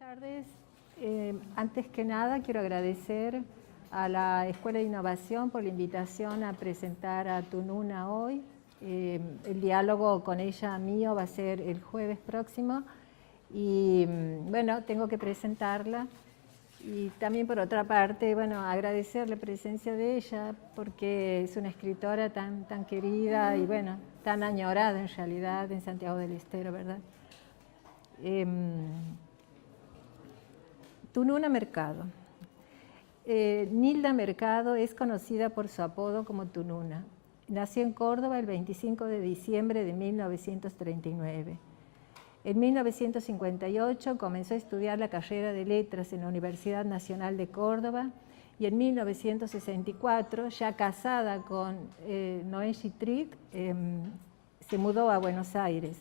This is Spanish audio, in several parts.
tardes. Antes que nada quiero agradecer a la Escuela de Innovación por la invitación a presentar a Tununa hoy. El diálogo con ella mío va a ser el jueves próximo y bueno, tengo que presentarla. Y también por otra parte, bueno, agradecer la presencia de ella porque es una escritora tan querida y bueno, tan añorada en realidad en Santiago del Estero, ¿verdad? Tununa Mercado. Nilda Mercado es conocida por su apodo como Tununa. Nació en Córdoba el 25 de diciembre de 1939. En 1958 comenzó a estudiar la carrera de Letras en la Universidad Nacional de Córdoba y en 1964, ya casada con Noé Chitrik, se mudó a Buenos Aires.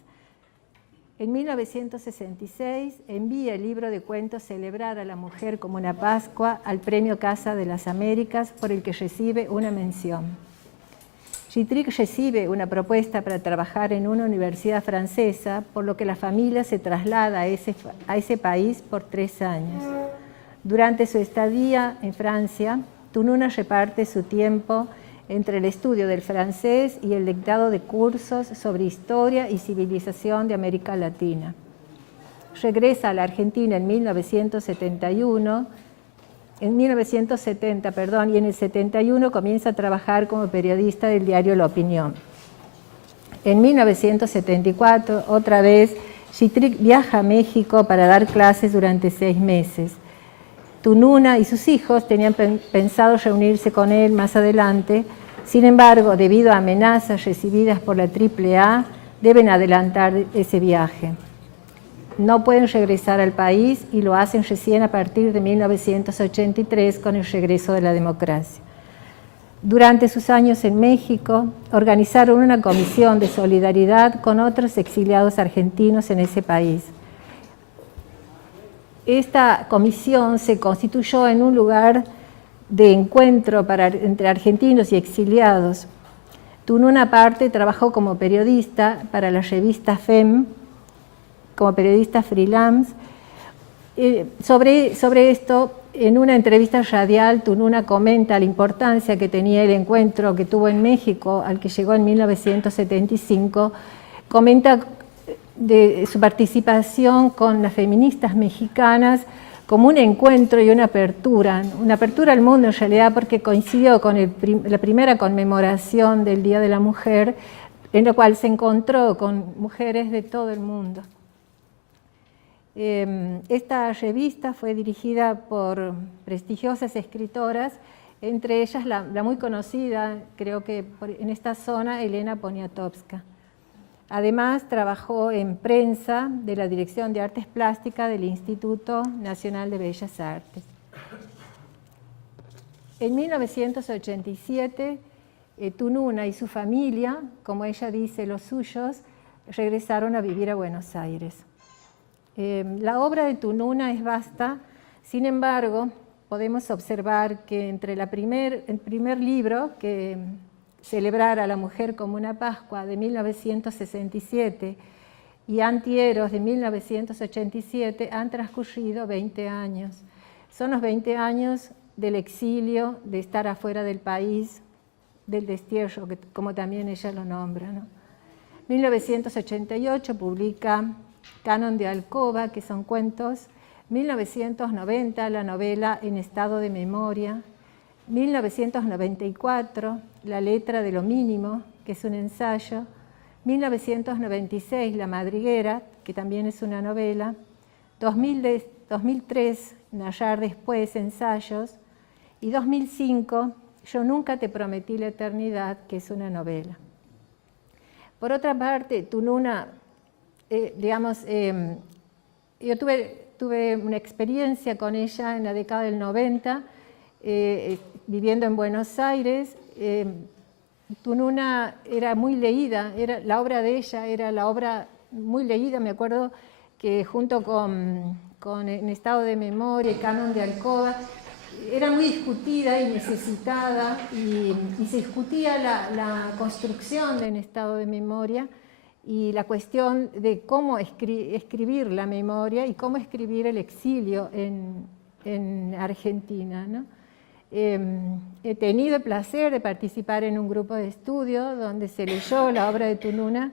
En 1966 envía el libro de cuentos Celebrar a la mujer como una Pascua al Premio Casa de las Américas, por el que recibe una mención. Chitrik recibe una propuesta para trabajar en una universidad francesa, por lo que la familia se traslada a ese país por 3 años. Durante su estadía en Francia, Tununa reparte su tiempo entre el estudio del francés y el dictado de cursos sobre historia y civilización de América Latina. Regresa a la Argentina en 1970, y en el 71 comienza a trabajar como periodista del diario La Opinión. En 1974, otra vez, Chitrik viaja a México para dar clases durante 6 meses. Tununa y sus hijos tenían pensado reunirse con él más adelante. Sin embargo, debido a amenazas recibidas por la AAA, deben adelantar ese viaje. No pueden regresar al país y lo hacen recién a partir de 1983 con el regreso de la democracia. Durante sus años en México, organizaron una comisión de solidaridad con otros exiliados argentinos en ese país. Esta comisión se constituyó en un lugar de encuentro entre argentinos y exiliados. Tununa aparte trabajó como periodista para la revista FEM, como periodista freelance. Sobre esto, en una entrevista radial, Tununa comenta la importancia que tenía el encuentro que tuvo en México, al que llegó en 1975, comenta de su participación con las feministas mexicanas como un encuentro y una apertura al mundo en realidad, porque coincidió con la primera conmemoración del Día de la Mujer, en la cual se encontró con mujeres de todo el mundo. Esta revista fue dirigida por prestigiosas escritoras, entre ellas la muy conocida, creo que en esta zona, Elena Poniatowska. Además, trabajó en prensa de la Dirección de Artes Plásticas del Instituto Nacional de Bellas Artes. En 1987, Tununa y su familia, como ella dice, los suyos, regresaron a vivir a Buenos Aires. La obra de Tununa es vasta, sin embargo, podemos observar que entre el primer libro, que Celebrar a la mujer como una Pascua, de 1967, y Antieros, de 1987, han transcurrido 20 años. Son los 20 años del exilio, de estar afuera del país, del destierro, como también ella lo nombra, ¿no? 1988 publica Canon de Alcoba, que son cuentos. 1990, la novela En estado de memoria. 1994, La letra de lo mínimo, que es un ensayo. 1996, La madriguera, que también es una novela. 2003, Narrar después, ensayos. Y 2005, Yo nunca te prometí la eternidad, que es una novela. Por otra parte, Tununa, yo tuve una experiencia con ella en la década del 90, viviendo en Buenos Aires. Tununa era muy leída, la obra de ella era la obra muy leída. Me acuerdo que junto con En estado de memoria y Canon de Alcoba, era muy discutida y necesitada, y se discutía la construcción de En estado de memoria, y la cuestión de cómo escribir la memoria y cómo escribir el exilio en Argentina, ¿no? He tenido el placer de participar en un grupo de estudio donde se leyó la obra de Tununa,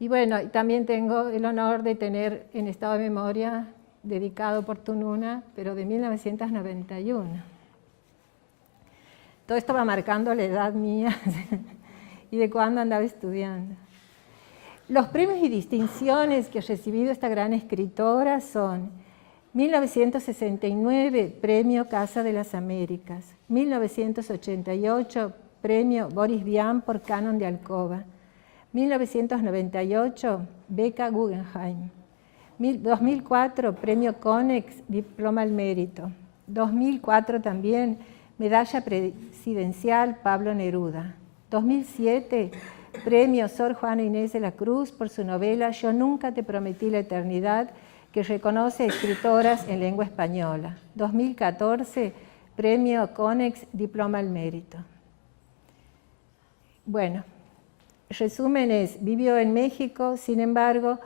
y bueno, también tengo el honor de tener en estado de memoria dedicado por Tununa, pero de 1991. Todo esto va marcando la edad mía y de cuándo andaba estudiando. Los premios y distinciones que ha recibido esta gran escritora son 1969, Premio Casa de las Américas, 1988, Premio Boris Vian por Canon de Alcoba, 1998, Beca Guggenheim, 2004, Premio Conex, Diploma al Mérito, 2004 también, Medalla Presidencial Pablo Neruda, 2007, Premio Sor Juana Inés de la Cruz por su novela Yo nunca te prometí la eternidad, que reconoce a escritoras en lengua española. 2014, Premio Conex, Diploma al Mérito. Bueno, resumen es, vivió en México, sin embargo,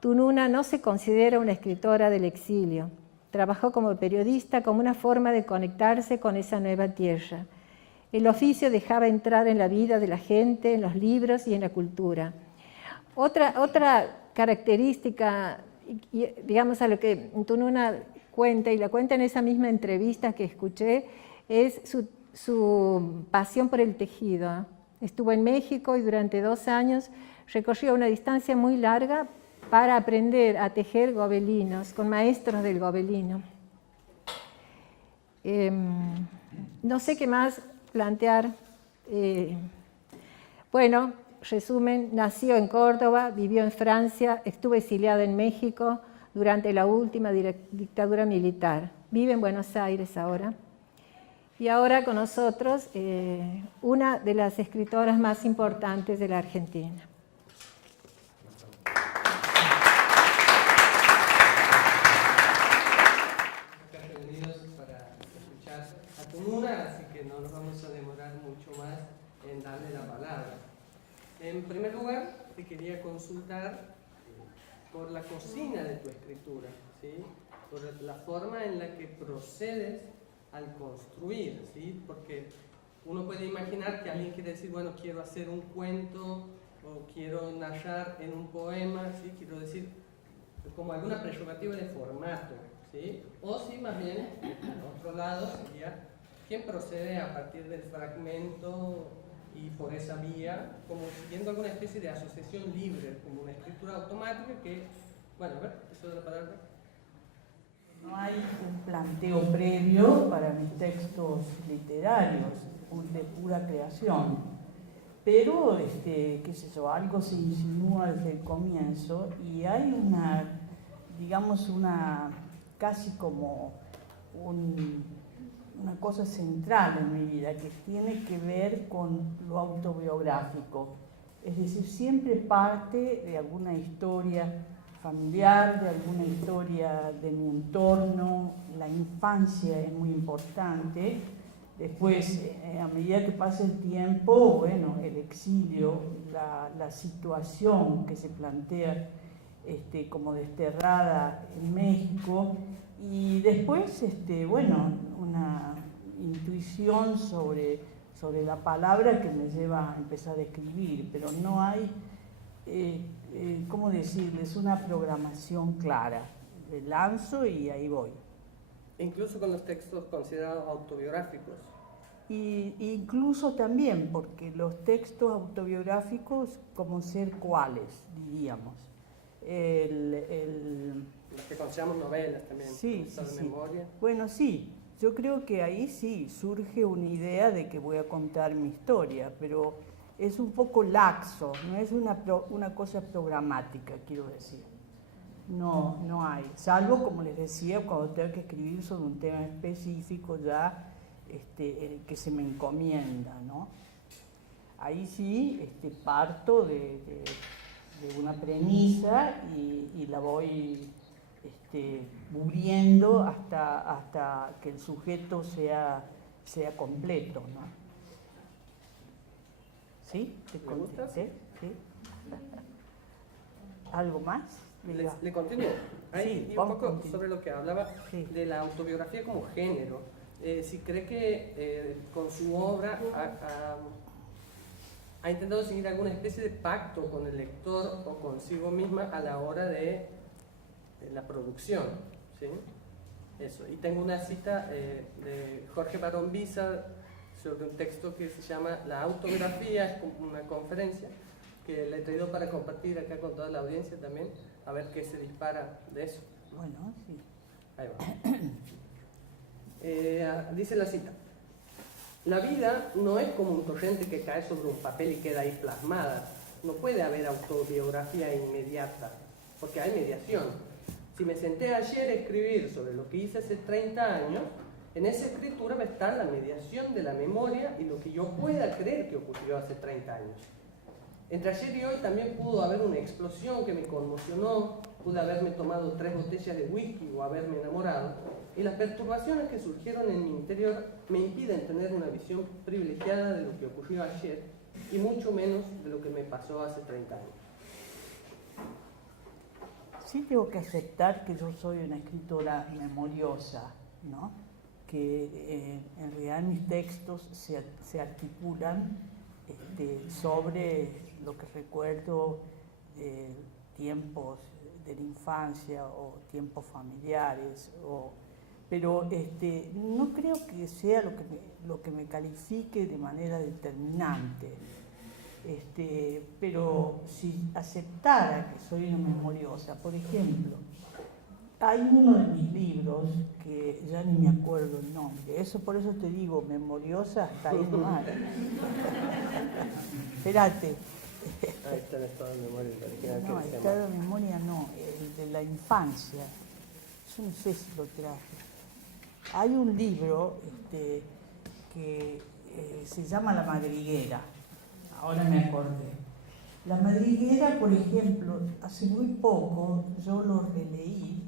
Tununa no se considera una escritora del exilio. Trabajó como periodista como una forma de conectarse con esa nueva tierra. El oficio dejaba entrar en la vida de la gente, en los libros y en la cultura. Otra característica, digamos, a lo que Tununa cuenta, y la cuenta en esa misma entrevista que escuché, es su pasión por el tejido. Estuvo en México y durante 2 años recorrió una distancia muy larga para aprender a tejer gobelinos, con maestros del gobelino. No sé qué más plantear. Bueno, resumen, nació en Córdoba, vivió en Francia, estuvo exiliada en México durante la última dictadura militar. Vive en Buenos Aires ahora. Y ahora con nosotros una de las escritoras más importantes de la Argentina. Están reunidos para escuchar a Tununa, así que no nos vamos a demorar mucho más en darle la palabra. En primer lugar, te quería consultar por la cocina de tu escritura, ¿sí? Por la forma en la que procedes al construir, ¿sí? Porque uno puede imaginar que alguien quiere decir, bueno, quiero hacer un cuento o quiero narrar en un poema, ¿sí? Quiero decir, como alguna prerrogativa de formato, ¿sí? O si más bien, por otro lado, sería quien procede a partir del fragmento y por esa vía, como siguiendo alguna especie de asociación libre, como una escritura automática que, bueno, a ver, eso de la palabra. No hay un planteo previo para mis textos literarios, de pura creación, pero, qué sé yo, algo se insinúa desde el comienzo y hay una, digamos, casi como una cosa central en mi vida que tiene que ver con lo autobiográfico. Es decir, siempre parte de alguna historia familiar, de alguna historia de mi entorno. La infancia es muy importante. Después, a medida que pasa el tiempo, bueno, el exilio, la situación que se plantea como desterrada en México, y después, bueno, una intuición sobre la palabra que me lleva a empezar a escribir, pero no hay, ¿cómo decirles?, una programación clara. Lanzo y ahí voy. Incluso con los textos considerados autobiográficos. Y incluso también, porque los textos autobiográficos, como ser cuáles, diríamos. Los que consideramos novelas también. Sí, sí, sí. Memoria. Bueno, sí, yo creo que ahí sí surge una idea de que voy a contar mi historia, pero es un poco laxo, no es una cosa programática, quiero decir. No hay, salvo, como les decía, cuando tengo que escribir sobre un tema específico ya que se me encomienda, ¿no? Ahí sí parto de una premisa y la voy cubriendo hasta que el sujeto sea completo, ¿no? ¿Sí? ¿Te ¿Me gusta? contesté? ¿Sí? ¿Algo más? Le continúo. Ahí, Sí, y un poco continúa. sobre lo que hablaba Sí. de la autobiografía como género. Si cree que con su obra ha intentado seguir alguna especie de pacto con el lector o consigo misma a la hora de la producción, ¿sí? Eso. Y tengo una cita de Jorge Barón Bizar sobre un texto que se llama La autobiografía, es como una conferencia que le he traído para compartir acá con toda la audiencia también, a ver qué se dispara de eso. Bueno, sí. Ahí va. Dice la cita: la vida no es como un torrente que cae sobre un papel y queda ahí plasmada. No puede haber autobiografía inmediata, porque hay mediación. Si me senté ayer a escribir sobre lo que hice hace 30 años, en esa escritura va a estar la mediación de la memoria y lo que yo pueda creer que ocurrió hace 30 años. Entre ayer y hoy también pudo haber una explosión que me conmocionó, pude haberme tomado 3 botellas de whisky o haberme enamorado, y las perturbaciones que surgieron en mi interior me impiden tener una visión privilegiada de lo que ocurrió ayer y mucho menos de lo que me pasó hace 30 años. Sí tengo que aceptar que yo soy una escritora memoriosa, ¿no? Que en realidad mis textos se articulan sobre lo que recuerdo de tiempos de la infancia o tiempos familiares, pero no creo que sea lo que me califique de manera determinante. Pero si aceptara que soy una memoriosa, por ejemplo, hay uno de mis libros que ya ni me acuerdo el nombre, por eso te digo, memoriosa hasta ahí mal. Espérate. Ahí está el estado de memoria. No, el estado de memoria no, el de la infancia. Yo no sé si lo traje. Hay un libro que se llama La Madriguera. Ahora me acordé. La Madriguera, por ejemplo, hace muy poco yo lo releí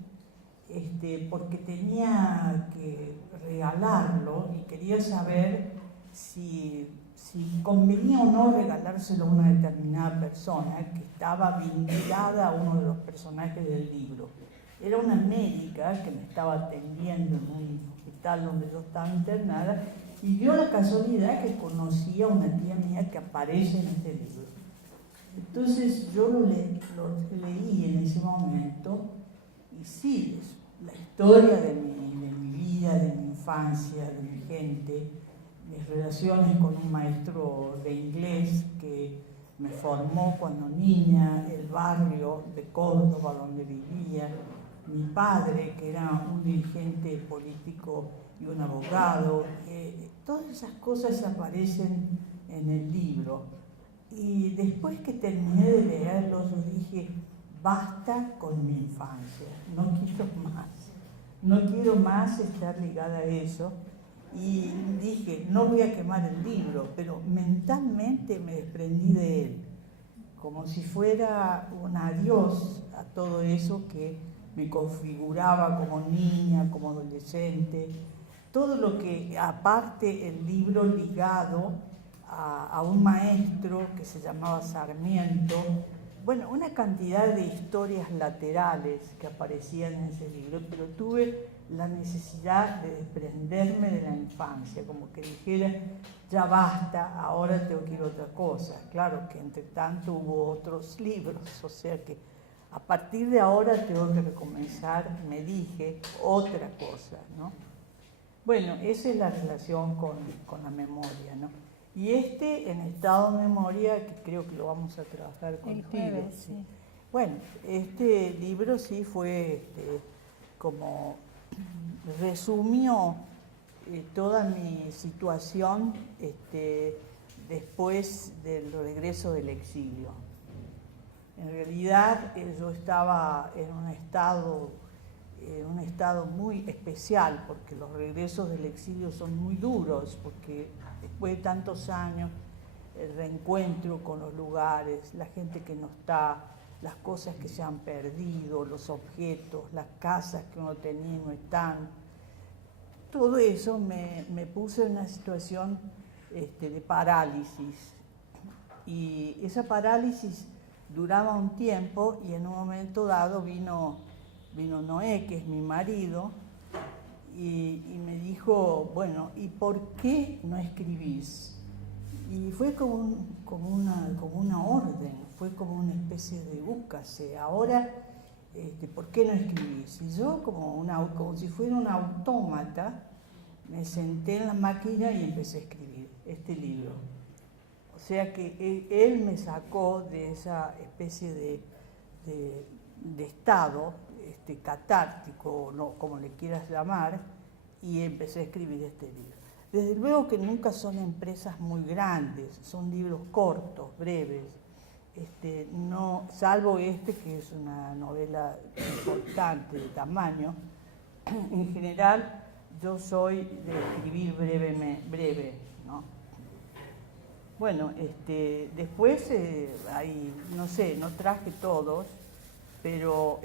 porque tenía que regalarlo y quería saber si convenía o no regalárselo a una determinada persona que estaba vinculada a uno de los personajes del libro. Era una médica que me estaba atendiendo en un hospital donde yo estaba internada y dio la casualidad que conocía a una tía mía que aparece en este libro. Entonces yo lo leí en ese momento y sí, es la historia de mi vida, de mi infancia, de mi gente, mis relaciones con un maestro de inglés que me formó cuando niña, el barrio de Córdoba donde vivía, mi padre que era un dirigente político y un abogado, todas esas cosas aparecen en el libro. Y después que terminé de leerlo, yo dije, basta con mi infancia, no quiero más estar ligada a eso. Y dije, no voy a quemar el libro, pero mentalmente me desprendí de él, como si fuera un adiós a todo eso que me configuraba como niña, como adolescente, todo lo que, aparte el libro ligado a un maestro que se llamaba Sarmiento, bueno, una cantidad de historias laterales que aparecían en ese libro, pero tuve la necesidad de desprenderme de la infancia, como que dijera, ya basta, ahora tengo que ir a otra cosa. Claro que entre tanto hubo otros libros, o sea que a partir de ahora tengo que recomenzar, me dije, otra cosa, ¿no? Bueno, esa es la relación con la memoria, ¿no? Y en estado de memoria, que creo que lo vamos a trabajar contigo. El jueves, sí. Bueno, este libro sí fue como resumió toda mi situación después del regreso del exilio. En realidad yo estaba en un estado muy especial, porque los regresos del exilio son muy duros, porque después de tantos años, el reencuentro con los lugares, la gente que no está, las cosas que se han perdido, los objetos, las casas que uno tenía y no están, todo eso me puso en una situación de parálisis. Y esa parálisis duraba un tiempo y en un momento dado vino Noé, que es mi marido, y me dijo, bueno, ¿y por qué no escribís? Y fue como una orden, fue como una especie de búscase. Ahora, ¿por qué no escribís? Y yo, como si fuera un autómata, me senté en la máquina y empecé a escribir este libro. O sea que él me sacó de esa especie de estado catártico, no, como le quieras llamar, y empecé a escribir este libro. Desde luego que nunca son empresas muy grandes, son libros cortos, breves, no, salvo que es una novela importante de tamaño. En general, yo soy de escribir breve, ¿no? Bueno, después hay, no sé, no traje todos, pero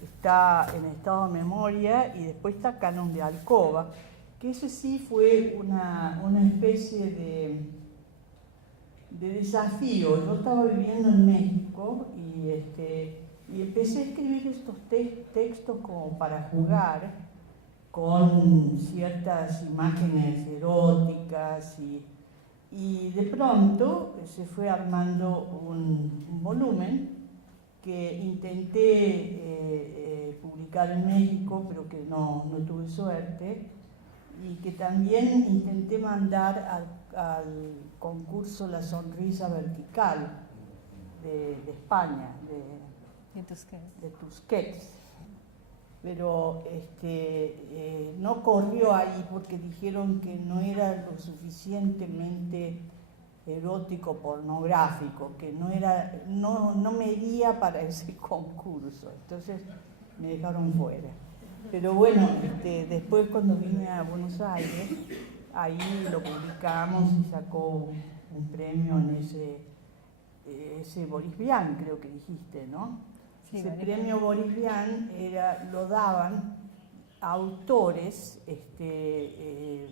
está en estado de memoria, y después está Canon de Alcoba, que ese sí fue una especie de desafío. Yo estaba viviendo en México y empecé a escribir estos textos como para jugar con ciertas imágenes eróticas, y de pronto se fue armando un volumen que intenté publicar en México, pero que no tuve suerte, y que también intenté mandar al concurso La Sonrisa Vertical de España, de Tusquets. Pero no corrió ahí porque dijeron que no era lo suficientemente erótico pornográfico, que no medía para ese concurso, entonces me dejaron fuera. Pero bueno, después cuando vine a Buenos Aires, ahí lo publicamos y sacó un premio en ese Boris Vian, creo que dijiste, ¿no? Sí, ese premio Boris Vian lo daban a autores que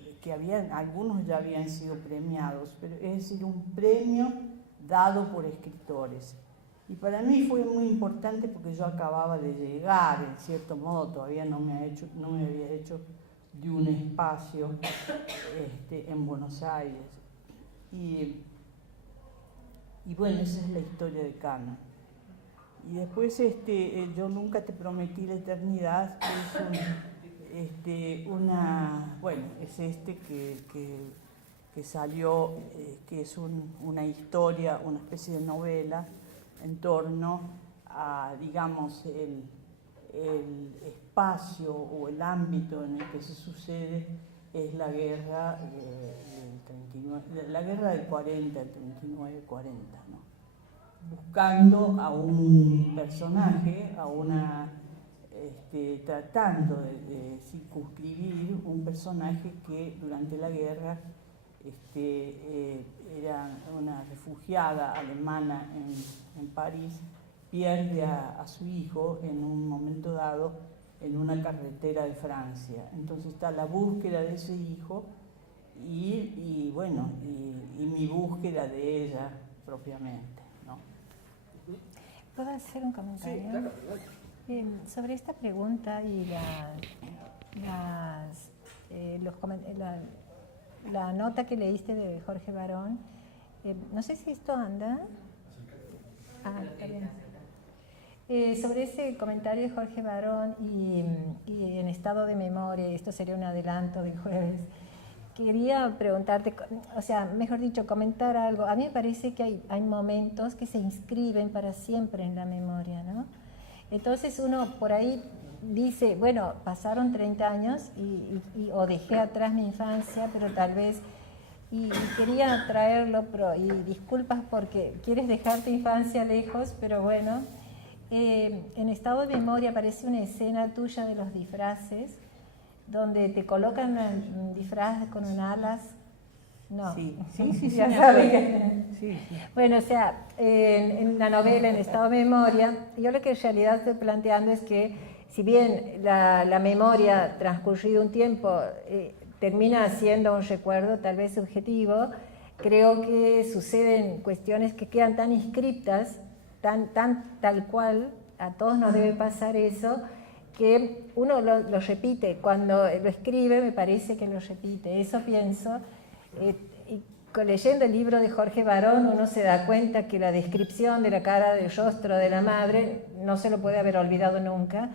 algunos ya habían sido premiados, pero es decir, un premio dado por escritores. Y para mí fue muy importante porque yo acababa de llegar, en cierto modo, todavía no me había hecho de un espacio en Buenos Aires. Y bueno, esa es la historia de Canon. Y después Yo nunca te prometí la eternidad, que es que salió, que es una historia, una especie de novela en torno a, digamos, el espacio o el ámbito en el que se sucede es la guerra del 40, el 39-40, ¿no? Buscando a un personaje, tratando de circunscribir un personaje que durante la guerra era una refugiada alemana en París, pierde a su hijo en un momento dado en una carretera de Francia. Entonces está la búsqueda de ese hijo y mi búsqueda de ella propiamente, ¿no? ¿Puedo hacer un comentario? Sí, claro. Sobre esta pregunta y la nota que leíste de Jorge Barón, no sé si esto anda. Está bien. Sobre ese comentario de Jorge Barón y en estado de memoria, esto sería un adelanto del jueves, quería preguntarte, o sea, mejor dicho, comentar algo. A mí me parece que hay momentos que se inscriben para siempre en la memoria, ¿no? Entonces uno por ahí dice, bueno, pasaron 30 años o dejé atrás mi infancia, pero tal vez, y quería traerlo, y disculpas porque quieres dejar tu infancia lejos, pero bueno, en estado de memoria aparece una escena tuya de los disfraces, donde te colocan un disfraz con un alas. No. Sí, ya saben. Sí. Bueno, o sea, en la novela, en estado de memoria, yo lo que en realidad estoy planteando es que, si bien la memoria, transcurrido un tiempo, termina siendo un recuerdo tal vez subjetivo, creo que suceden cuestiones que quedan tan inscriptas, tal cual, a todos nos debe pasar eso, que uno lo repite, cuando lo escribe me parece que lo repite, eso pienso. Y leyendo el libro de Jorge Barón uno se da cuenta que la descripción de la cara, del rostro de la madre no se lo puede haber olvidado nunca.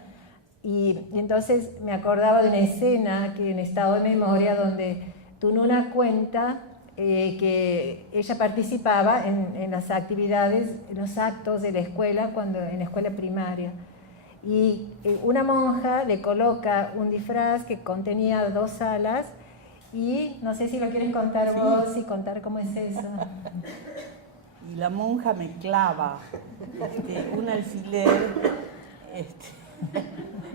Y entonces me acordaba de una escena que en estado de memoria donde Tununa cuenta que ella participaba en las actividades, en los actos de la escuela, en la escuela primaria. Y una monja le coloca un disfraz que contenía 2 alas y no sé si lo quieres contar vos y contar cómo es eso. Y la monja me clava un alfiler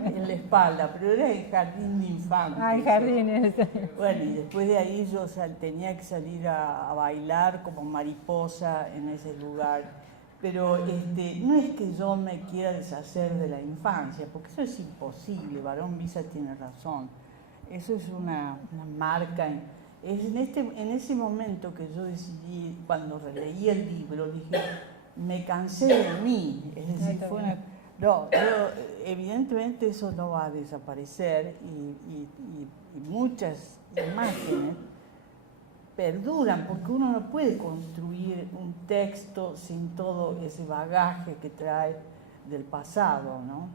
en la espalda, pero era el jardín de infantes. Ah, el jardín ese. Bueno, y después de ahí yo tenía que salir a bailar como mariposa en ese lugar. Pero no es que yo me quiera deshacer de la infancia, porque eso es imposible, Barón Visa tiene razón. Eso es una marca. Es en ese momento que yo decidí, cuando releí el libro, dije, me cansé de mí. Es decir, evidentemente eso no va a desaparecer y muchas imágenes perduran, porque uno no puede construir un texto sin todo ese bagaje que trae del pasado, ¿no?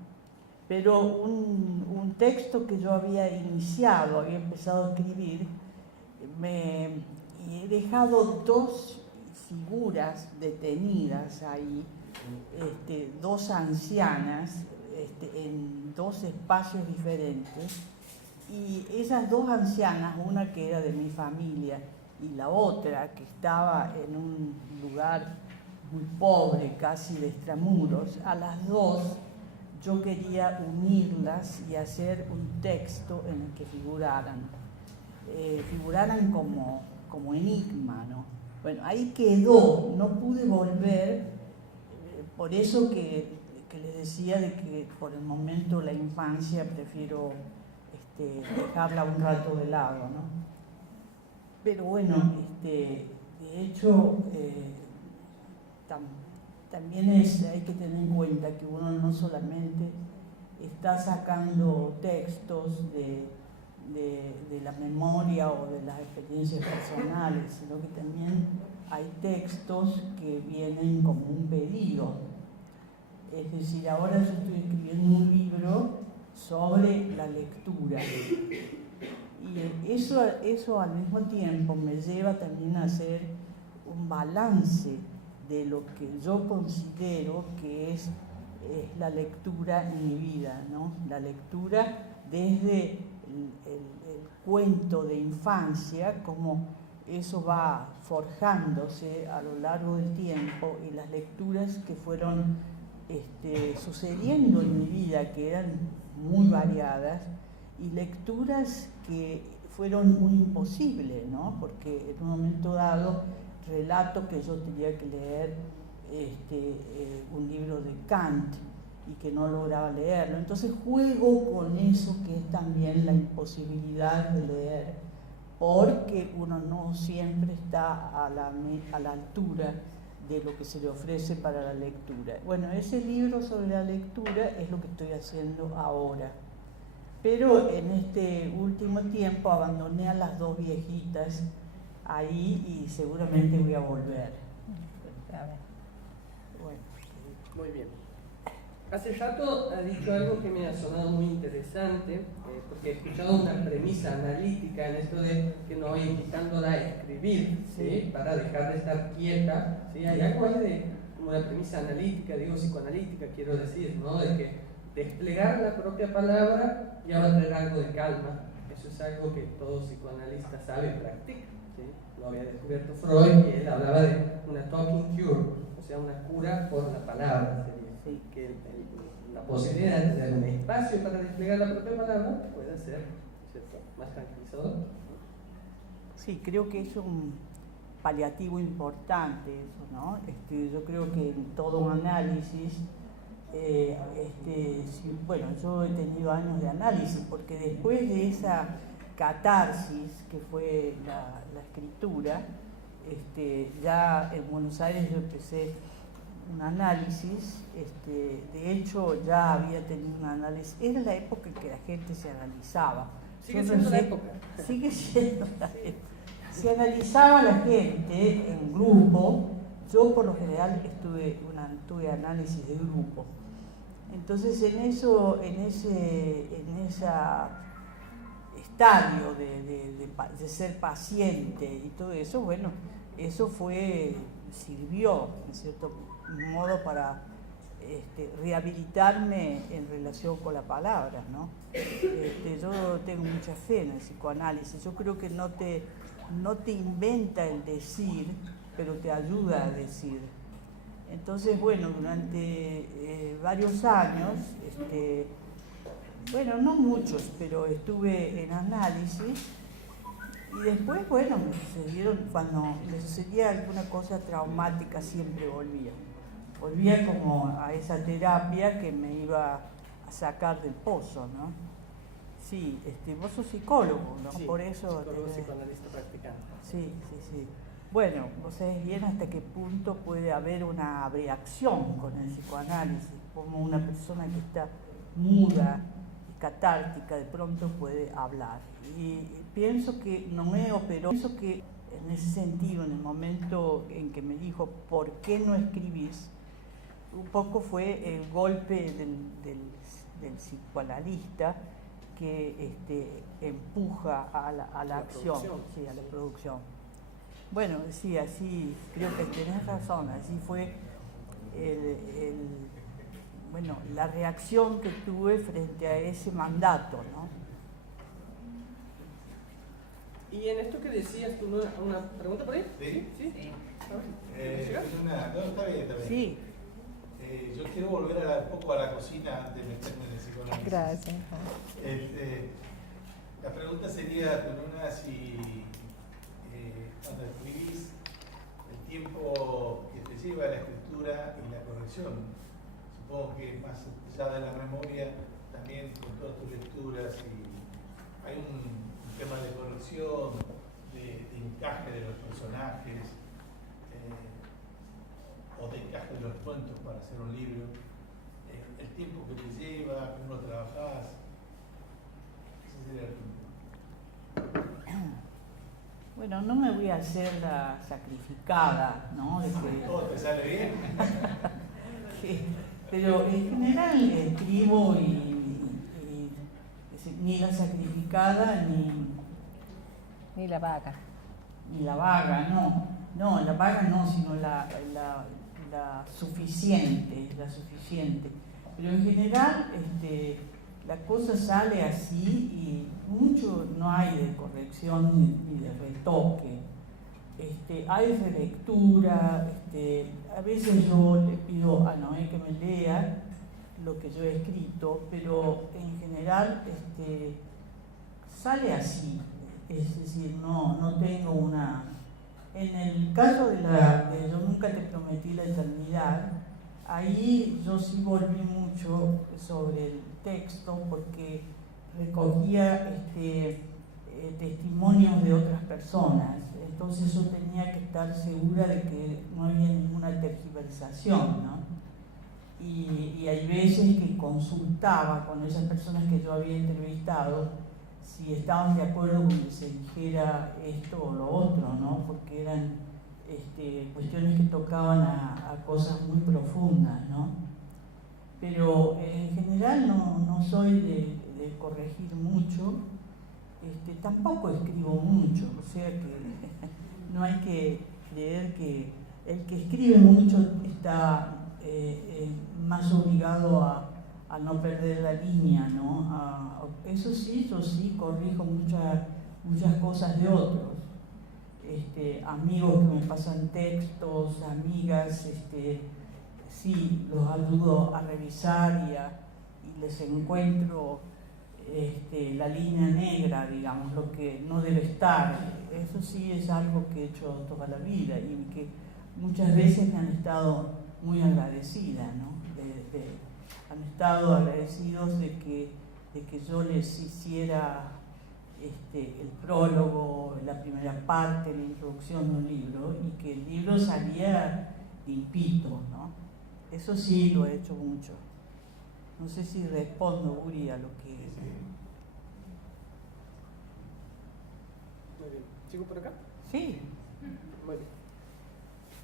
Pero un texto que yo había iniciado, había empezado a escribir, y he dejado 2 figuras detenidas ahí, 2 ancianas, en 2 espacios diferentes, y esas 2 ancianas, una que era de mi familia, y la otra que estaba en un lugar muy pobre, casi de extramuros, a las 2 yo quería unirlas y hacer un texto en el que figuraran como enigma, ¿no? Bueno, ahí quedó, no pude volver, por eso que les decía de que por el momento la infancia prefiero dejarla un rato de lado, ¿no? Pero bueno, de hecho, también hay que tener en cuenta que uno no solamente está sacando textos de la memoria o de las experiencias personales, sino que también hay textos que vienen como un pedido. Es decir, ahora yo estoy escribiendo un libro sobre la lectura. Y eso al mismo tiempo me lleva también a hacer un balance de lo que yo considero que es la lectura en mi vida, ¿no? La lectura desde el cuento de infancia, como eso va forjándose a lo largo del tiempo, y las lecturas que fueron sucediendo en mi vida, que eran muy variadas, y lecturas que fueron muy imposibles, ¿no? Porque en un momento dado relato que yo tenía que leer un libro de Kant y que no lograba leerlo. Entonces juego con eso que es también la imposibilidad de leer, porque uno no siempre está a la altura de lo que se le ofrece para la lectura. Bueno, ese libro sobre la lectura es lo que estoy haciendo ahora. Pero en este último tiempo abandoné a las 2 viejitas ahí y seguramente voy a volver. Bueno, muy bien. Hace rato ha dicho algo que me ha sonado muy interesante, porque he escuchado una premisa analítica en esto de que no voy invitándola a escribir, ¿sí? Para dejar de estar quieta, ¿sí? Hay algo ahí de una premisa analítica, digo psicoanalítica, quiero decir, ¿no? De que desplegar la propia palabra ya va a traer algo de calma. Eso es algo que todo psicoanalista sabe y practica, ¿sí? Lo había descubierto Freud, y él hablaba de una talking cure, o sea, una cura por la palabra, sería, ¿sí? Que la posibilidad de tener un espacio para desplegar la propia palabra puede ser, ¿cierto?, más tranquilizador. Sí, creo que es un paliativo importante eso, ¿no? Yo creo que en todo un análisis, bueno, yo he tenido años de análisis, porque después de esa catarsis que fue la escritura, ya en Buenos Aires yo empecé un análisis, de hecho ya había tenido un análisis, era la época en que la gente se analizaba. Sigue siendo la época. Sigue siendo la época. Se analizaba a la gente en grupo. Yo por lo general tuve análisis de grupo. Entonces en ese estadio de ser paciente y todo eso, bueno, eso sirvió en cierto modo para rehabilitarme en relación con la palabra, ¿no? Yo tengo mucha fe en el psicoanálisis. Yo creo que no te inventa el decir, pero te ayuda a decir. Entonces, bueno, durante varios años, bueno, no muchos, pero estuve en análisis y después, bueno, cuando me sucedía alguna cosa traumática, siempre volvía. Volvía como a esa terapia que me iba a sacar del pozo, ¿no? Sí, vos sos psicólogo, ¿no? Sí, por eso... psicólogo, psicoanalista practicante. Sí. Bueno, vos sabés bien hasta qué punto puede haber una reacción con el psicoanálisis, como una persona que está muda y catártica de pronto puede hablar. Y pienso que no me operó, pienso que en ese sentido, en el momento en que me dijo, ¿por qué no escribís? Un poco fue el golpe del psicoanalista que empuja a la acción, sí, a la producción. Bueno, sí, así creo que tenés razón, así fue la reacción que tuve frente a ese mandato, ¿no? Y en esto que decías tú, ¿una pregunta por ahí? ¿Sí? ¿Sí? No, está bien. Sí. Yo quiero volver un poco a la cocina antes de meterme en el psicoanálisis. Gracias. La pregunta sería, Tununa, si cuando escribís, el tiempo que te lleva la escritura y la corrección, supongo que más allá de la memoria, también con todas tus lecturas, y hay un tema de corrección, de encaje de los personajes, o de encaje de los cuentos para hacer un libro, el tiempo que te lleva, cómo lo trabajás. Ese sería el punto. Bueno, no me voy a hacer la sacrificada, ¿no? ¿Todo te sale bien? Pero en general escribo y ni la sacrificada Ni la vaga. ni la vaga, no. No, la vaga no, sino la suficiente, Pero en general la cosa sale así y mucho no hay de corrección ni de retoque. Hay relectura, a veces yo le pido a Noé que me lea lo que yo he escrito, pero en general sale así, es decir, no tengo una... En el caso de Yo nunca te prometí la eternidad, ahí yo sí volví mucho sobre el texto porque recogía testimonios de otras personas, entonces yo tenía que estar segura de que no había ninguna tergiversación, ¿no? Y hay veces que consultaba con esas personas que yo había entrevistado si estaban de acuerdo con que se dijera esto o lo otro, ¿no? Porque eran cuestiones que tocaban a cosas muy profundas, ¿no? Pero en general no soy de corregir mucho, tampoco escribo mucho, o sea que no hay que creer que el que escribe mucho está más obligado a no perder la línea, ¿no? Eso sí, yo sí corrijo muchas cosas de otros. Amigos que me pasan textos, amigas, sí, los ayudo a revisar y les encuentro la línea negra, digamos, lo que no debe estar. Eso sí es algo que he hecho toda la vida y que muchas veces me han estado muy agradecidas, ¿no? Han estado agradecidos de que yo les hiciera el prólogo, la primera parte, la introducción de un libro, y que el libro salía limpito, ¿no? Eso sí lo he hecho mucho. No sé si respondo, Uri, a lo que... Muy bien. ¿Sigo por acá? Sí. Muy bien.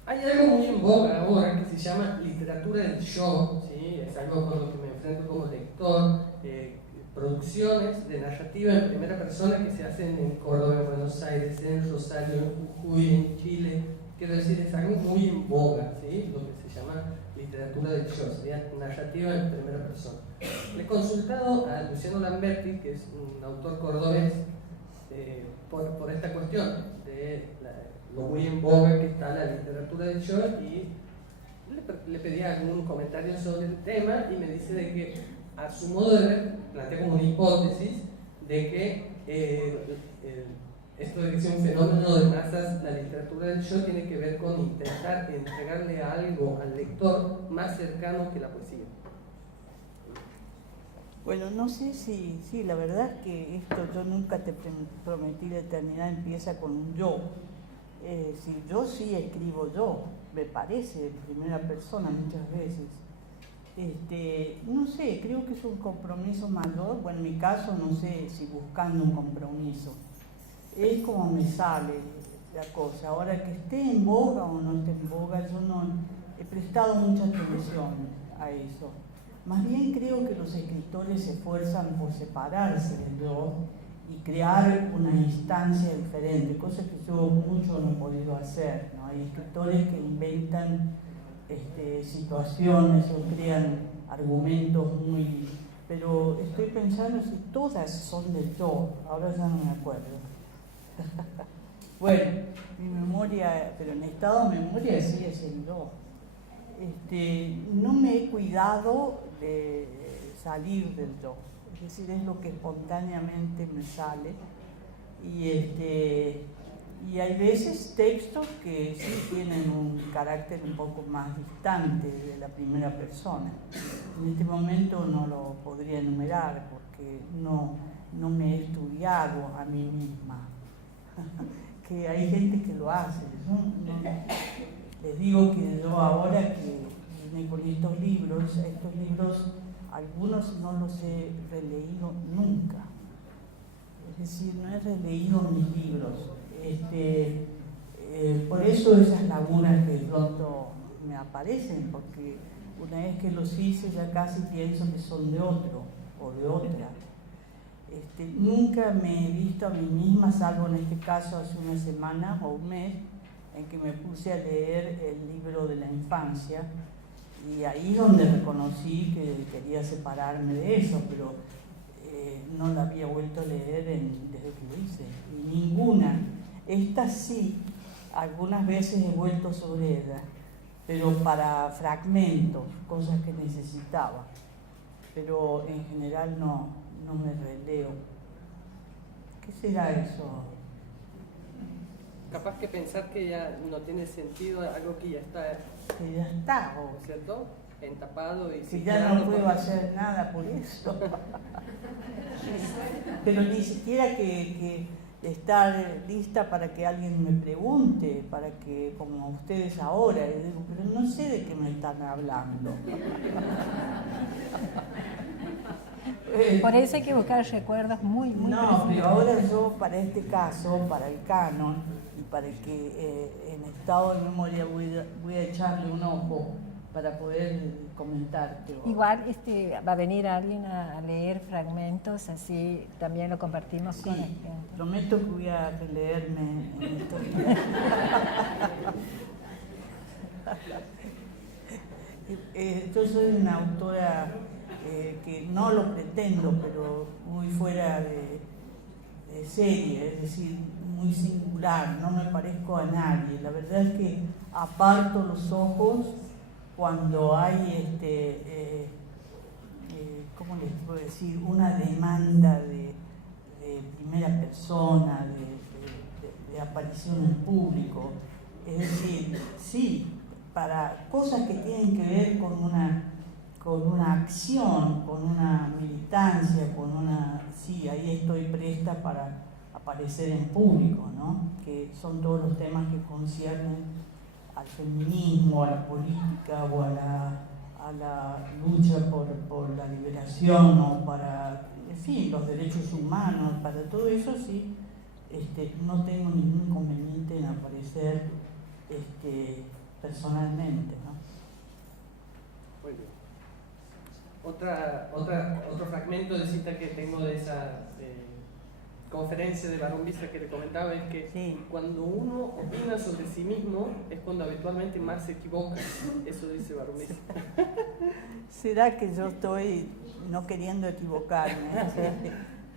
Hay algo muy en boga ahora que se llama literatura del yo, ¿sí? Es algo con lo que me enfrento como lector, producciones de narrativa en primera persona que se hacen en Córdoba, en Buenos Aires, en Rosario, en Jujuy, en Chile. Quiero decir, es algo muy en boga, ¿sí? Lo que se llama literatura del yo, sería narrativa en primera persona. Le he consultado a Luciano Lamberti, que es un autor cordobés, por esta cuestión de lo muy en boga que está la literatura del yo, y le pedí algún comentario sobre el tema y me dice de que a su modo de ver plantea como una hipótesis de que esto de que sea un fenómeno de masas, la literatura del yo tiene que ver con intentar entregarle algo al lector más cercano que la poesía. Bueno, no sé si, sí, la verdad es que esto yo nunca te prometí la eternidad empieza con un yo. Si yo sí escribo yo, me parece, en primera persona muchas veces. No sé, creo que es un compromiso mayor, bueno, en mi caso no sé si buscando un compromiso. Es como me sale la cosa. Ahora que esté en boga o no esté en boga, yo no he prestado mucha atención a eso. Más bien creo que los escritores se esfuerzan por separarse del yo y crear una instancia diferente, cosa que yo mucho no he podido hacer, ¿no? Hay escritores que inventan situaciones o crean argumentos muy... Pero estoy pensando si todas son del yo, ahora ya no me acuerdo. Bueno, mi memoria, pero en estado de memoria sí es el yo. No me he cuidado de salir del yo, es decir, es lo que espontáneamente me sale, y hay veces textos que sí tienen un carácter un poco más distante de la primera persona. En este momento no lo podría enumerar porque no me he estudiado a mí misma, que hay gente que lo hace. Les digo que yo ahora que vine con estos libros, algunos no los he releído nunca. Es decir, no he releído mis libros. Por eso esas lagunas que de pronto me aparecen, porque una vez que los hice ya casi pienso que son de otro o de otra. Nunca me he visto a mí misma, salvo en este caso hace una semana o un mes, en que me puse a leer el libro de la infancia, y ahí es donde reconocí que quería separarme de eso, pero no la había vuelto a leer desde que lo hice, y ninguna. Esta sí, algunas veces he vuelto sobre ella, pero para fragmentos, cosas que necesitaba, pero en general no me releo. ¿Qué será eso? Capaz que pensar que ya no tiene sentido algo que ya está, Que ya está, ¿no es cierto? Entapado y que ya no puedo hacer nada por eso. Pero ni siquiera que estar lista para que alguien me pregunte, para que, como ustedes ahora, y digo, pero no sé de qué me están hablando. Por eso hay que buscar recuerdos muy No, precisos. pero ahora yo para este caso, para el canon, y para el que en estado de memoria voy a echarle un ojo para poder comentarte. Igual va a venir alguien a leer fragmentos, así también lo compartimos con la Sí, gente. prometo que voy a releerme en estos días. Yo soy una autora que no lo pretendo, pero muy fuera de serie, es decir, muy singular, no me parezco a nadie. La verdad es que aparto los ojos cuando hay, ¿cómo les puedo decir?, una demanda de primera persona, de aparición en público. Es decir, sí, para cosas que tienen que ver con una acción, con una militancia, sí, ahí estoy presta para aparecer en público, ¿no? Que son todos los temas que conciernen al feminismo, a la política o a la lucha por la liberación o para, en fin, los derechos humanos. Para todo eso sí, no tengo ningún inconveniente en aparecer personalmente, ¿no? Muy bien. Otro fragmento de cita que tengo de esa conferencia de Barón Vista que le comentaba es que Sí. cuando uno opina sobre sí mismo es cuando habitualmente más se equivoca. Eso dice Barón Vista. ¿Será que yo estoy no queriendo equivocarme?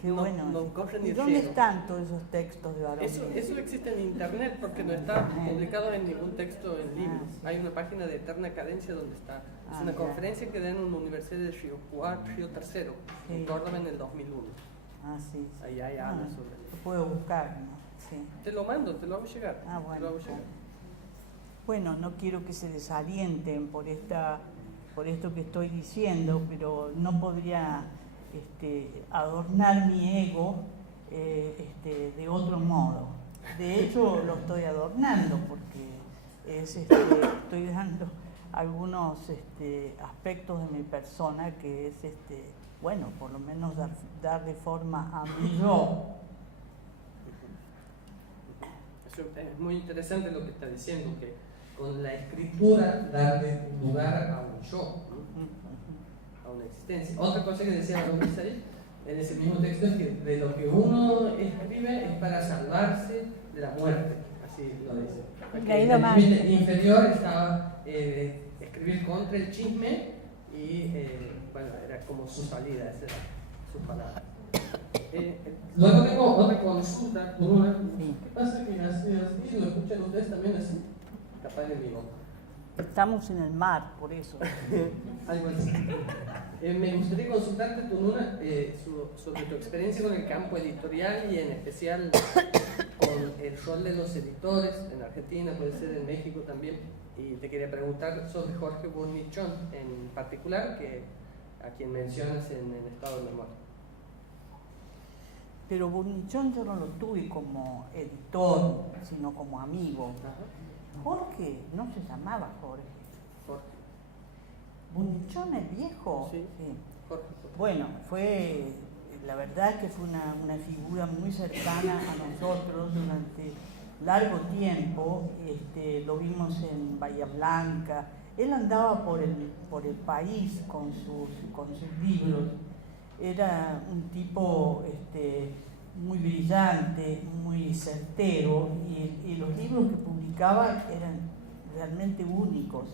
Qué bueno. No corre ni ¿Y el dónde cielo. están todos esos textos de Barón Vista? Eso existe en internet porque no está publicado en ningún texto en libros. Hay una página de Eterna Cadencia donde está. Es una ya. conferencia que dan en una universidad de Río Tercero, en Sí. Córdoba en el 2001. Ah, sí. Ahí hay Ah, habla sobre lo puedo buscar, ¿no? Sí. Te lo mando, te lo hago llegar. Ah, Te bueno. lo hago llegar. Bueno, no quiero que se desalienten por esto que estoy diciendo, pero no podría adornar mi ego de otro modo. De hecho, lo estoy adornando porque estoy dando algunos aspectos de mi persona que es, bueno, por lo menos darle forma a mi yo. Eso es muy interesante lo que está diciendo, que con la escritura darle lugar a un yo, ¿no? A una existencia. Otra cosa que decía Barón Vista ahí, en ese mismo texto, es que de lo que uno escribe es para salvarse de la muerte, así lo dice. Leído El mal. límite inferior estaba escribir contra el chisme y, bueno, era como su salida, esa era su palabra. Luego tengo otra consulta con una. ¿Qué pasa que así lo escuchan ustedes también así? Capaz de mi boca. Estamos en el mar, por eso. Algo así. Me gustaría consultarte, Tununa, sobre tu experiencia con el campo editorial y en especial con el rol de los editores en Argentina, puede ser en México también. Y te quería preguntar sobre Jorge Burnichón en particular, a quien mencionas en Estado de Memoria. Pero Burnichón yo no lo tuve como editor, sino como amigo. Jorge no se llamaba Jorge. Jorge. Burnichón el viejo. Sí. Jorge. Bueno, la verdad que fue una figura muy cercana a nosotros durante largo tiempo. Lo vimos en Bahía Blanca. Él andaba por el país con sus libros. Era un tipo muy brillante, muy certero, y los libros que publicaba eran realmente únicos.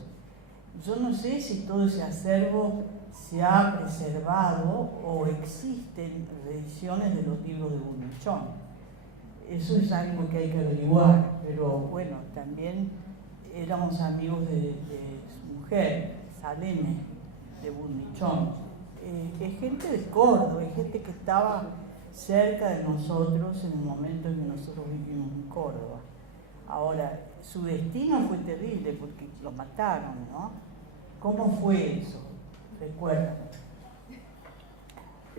Yo no sé si todo ese acervo se ha preservado o existen reediciones de los libros de Burnichón. Eso es algo que hay que averiguar, pero bueno, también éramos amigos de su mujer, Saleme, de Burnichón. Es gente de Córdoba, es gente que estaba cerca de nosotros en el momento en que nosotros vivimos en Córdoba. Ahora, su destino fue terrible porque lo mataron, ¿no? ¿Cómo fue eso? Recuerdan.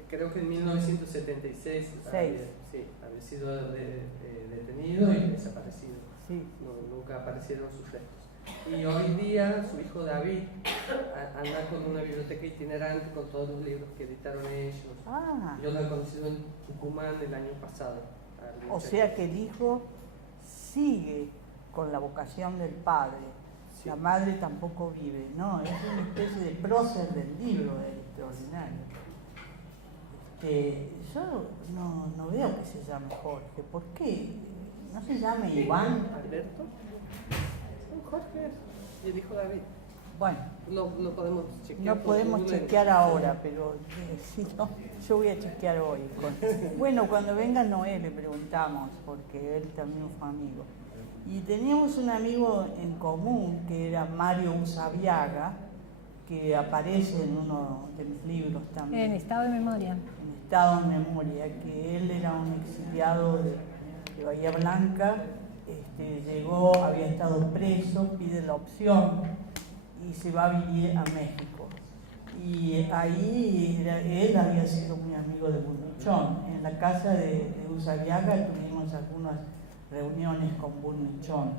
Creo que en 1976 había sido detenido y desaparecido. Sí. Nunca aparecieron sus restos. Y hoy día su hijo David anda con una biblioteca itinerante con todos los libros que editaron ellos. Ah, Yo lo he conocido en Tucumán el año pasado. o sea que el hijo sigue con la vocación del padre. Sí. La madre tampoco vive, ¿no? Es una especie de prócer del libro, extraordinario. Yo no veo que se llame Jorge. ¿Por qué? ¿No se llama Iván? ¿Alberto? Jorge y el hijo David. Bueno, Lo podemos chequear. no por podemos Google. chequear ahora, pero si no, yo voy a chequear hoy. Bueno, cuando venga Noé le preguntamos, porque él también fue amigo. Y teníamos un amigo en común que era Mario Usabiaga, que aparece en uno de mis libros también. En Estado de Memoria. En Estado de Memoria, que él era un exiliado de Bahía Blanca, llegó, había estado preso, pide la opción y se va a vivir a México. Y ahí él había sido muy amigo de Bunnichón. En la casa de Usabiaga tuvimos algunas reuniones con Bunnichón.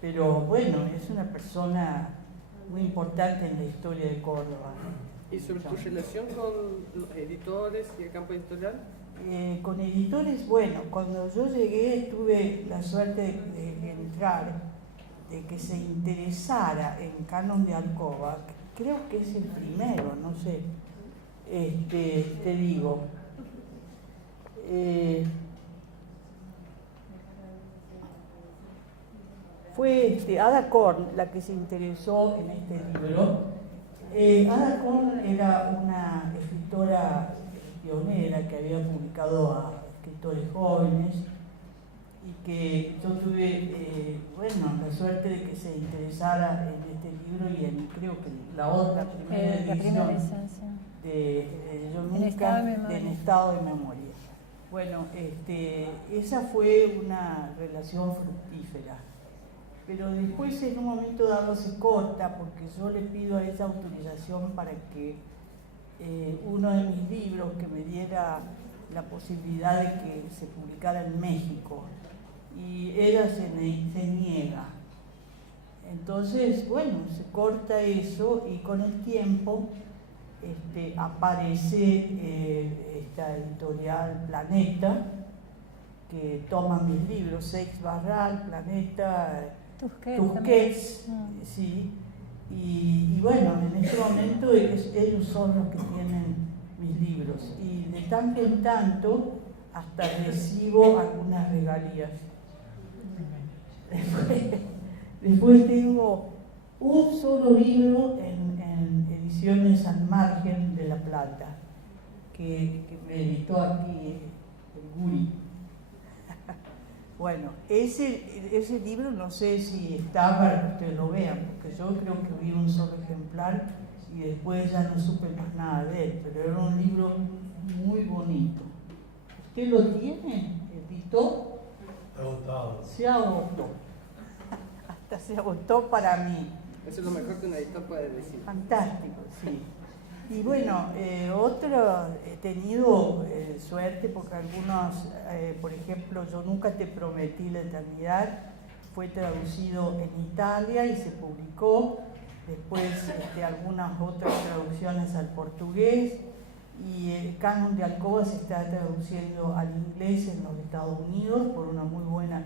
Pero bueno, es una persona muy importante en la historia de Córdoba. ¿Y sobre tu relación con los editores y el campo editorial? Con editores, bueno, cuando yo llegué tuve la suerte de entrar, de que se interesara en Canon de Alcoba. Creo que es el primero, no sé, te digo. Fue Ada Korn la que se interesó en este libro. Ada Korn era una escritora pionera que había publicado a escritores jóvenes y que yo tuve la suerte de que se interesara en este libro y en creo que la primera edición de Yo Nunca, En Estado de Memoria. Bueno, esa fue una relación fructífera. Pero después en un momento dado se corta porque yo le pido a ella autorización para que uno de mis libros que me diera la posibilidad de que se publicara en México y ella se niega. Entonces, bueno, se corta eso y con el tiempo aparece esta editorial Planeta que toma mis libros, Seix Barral, Planeta, Tusquets, sí, y bueno, en este momento ellos son los que tienen mis libros y de tanto en tanto hasta recibo algunas regalías. Después tengo un solo libro en ediciones San Margen de La Plata que me editó aquí el Guri. Bueno, ese libro no sé si está para que ustedes lo vean, porque yo creo que vi un solo ejemplar y después ya no supe más nada de él, pero era un libro muy bonito. ¿Usted lo tiene? ¿Editó? Agotado. Se agotó. Hasta se agotó para mí. Eso es lo mejor que un editor puede decir. Fantástico, sí. Y bueno, he tenido suerte porque algunos, por ejemplo, Yo Nunca Te Prometí la Eternidad, fue traducido en Italia y se publicó, después algunas otras traducciones al portugués y el Canon de Alcoba se está traduciendo al inglés en los Estados Unidos por una muy buena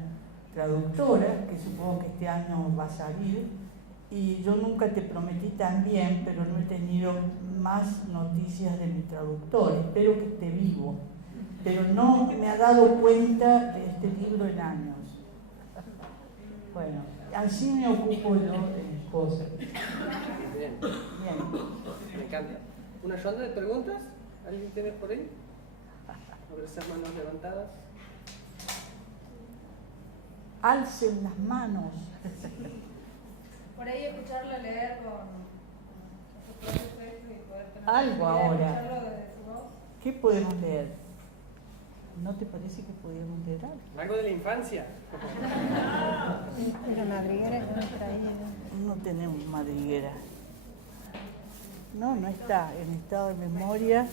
traductora, que supongo que este año va a salir. Y Yo Nunca Te Prometí también, pero no he tenido más noticias de mi traductor. Espero que esté vivo. Pero no me ha dado cuenta de este libro en años. Bueno, así me ocupo yo de mis cosas. Bien. Bien. Me encanta. ¿Una ronda de preguntas? ¿Alguien tiene por ahí? A ver esas manos levantadas. Alcen las manos. Por ahí escucharla leer con su propio texto y poder tener Algo ahora. escucharlo desde su voz. ¿Qué podemos leer? ¿No te parece que podemos leer algo? Algo de la infancia. La madriguera no está ahí. No tenemos madriguera. No, no está en estado de memoria.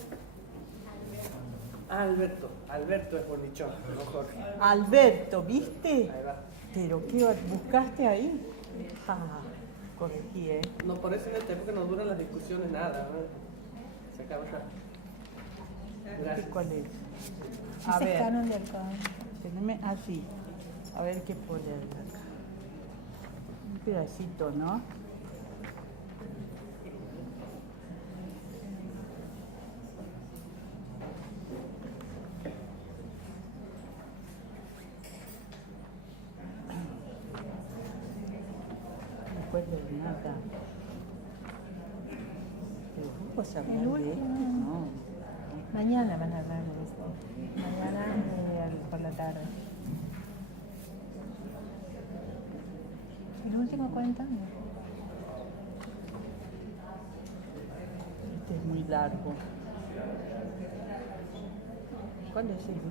Alberto es Bonichón, no Jorge. Alberto, ¿viste? Ahí va. Pero ¿qué buscaste ahí? Ah, corregí, ¿eh? No, por eso en esta época no duran las discusiones nada, ¿no? Se acaba ya. Gracias. ¿Cuál es? Ese A es ver, Canon de Alcoba. teneme así. A ver qué poner acá. Un pedacito, ¿no? Después de nada. ¿Pero vos vas a hablar de esto? No. Mañana van a hablar de esto. Mañana por la tarde. ¿El último cuento? Este es muy largo. ¿Cuál es el último?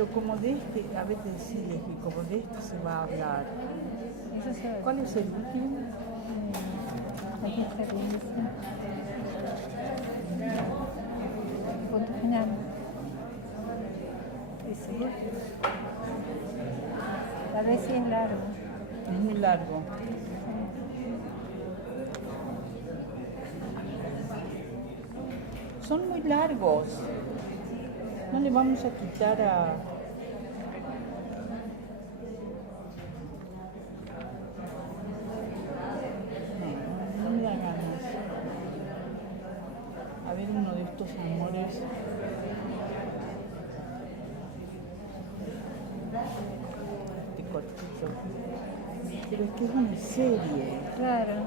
Pero como de este, a ver decirles que como de este se va a hablar. Eso se ve. ¿Cuál es el último? Aquí está el índice. Punto final. Ese. Tal vez sí es largo. Es muy largo. Son muy largos. No le vamos a quitar a... No me da ganas. A ver uno de estos amores. Este cortito. Pero es que es una serie. Claro.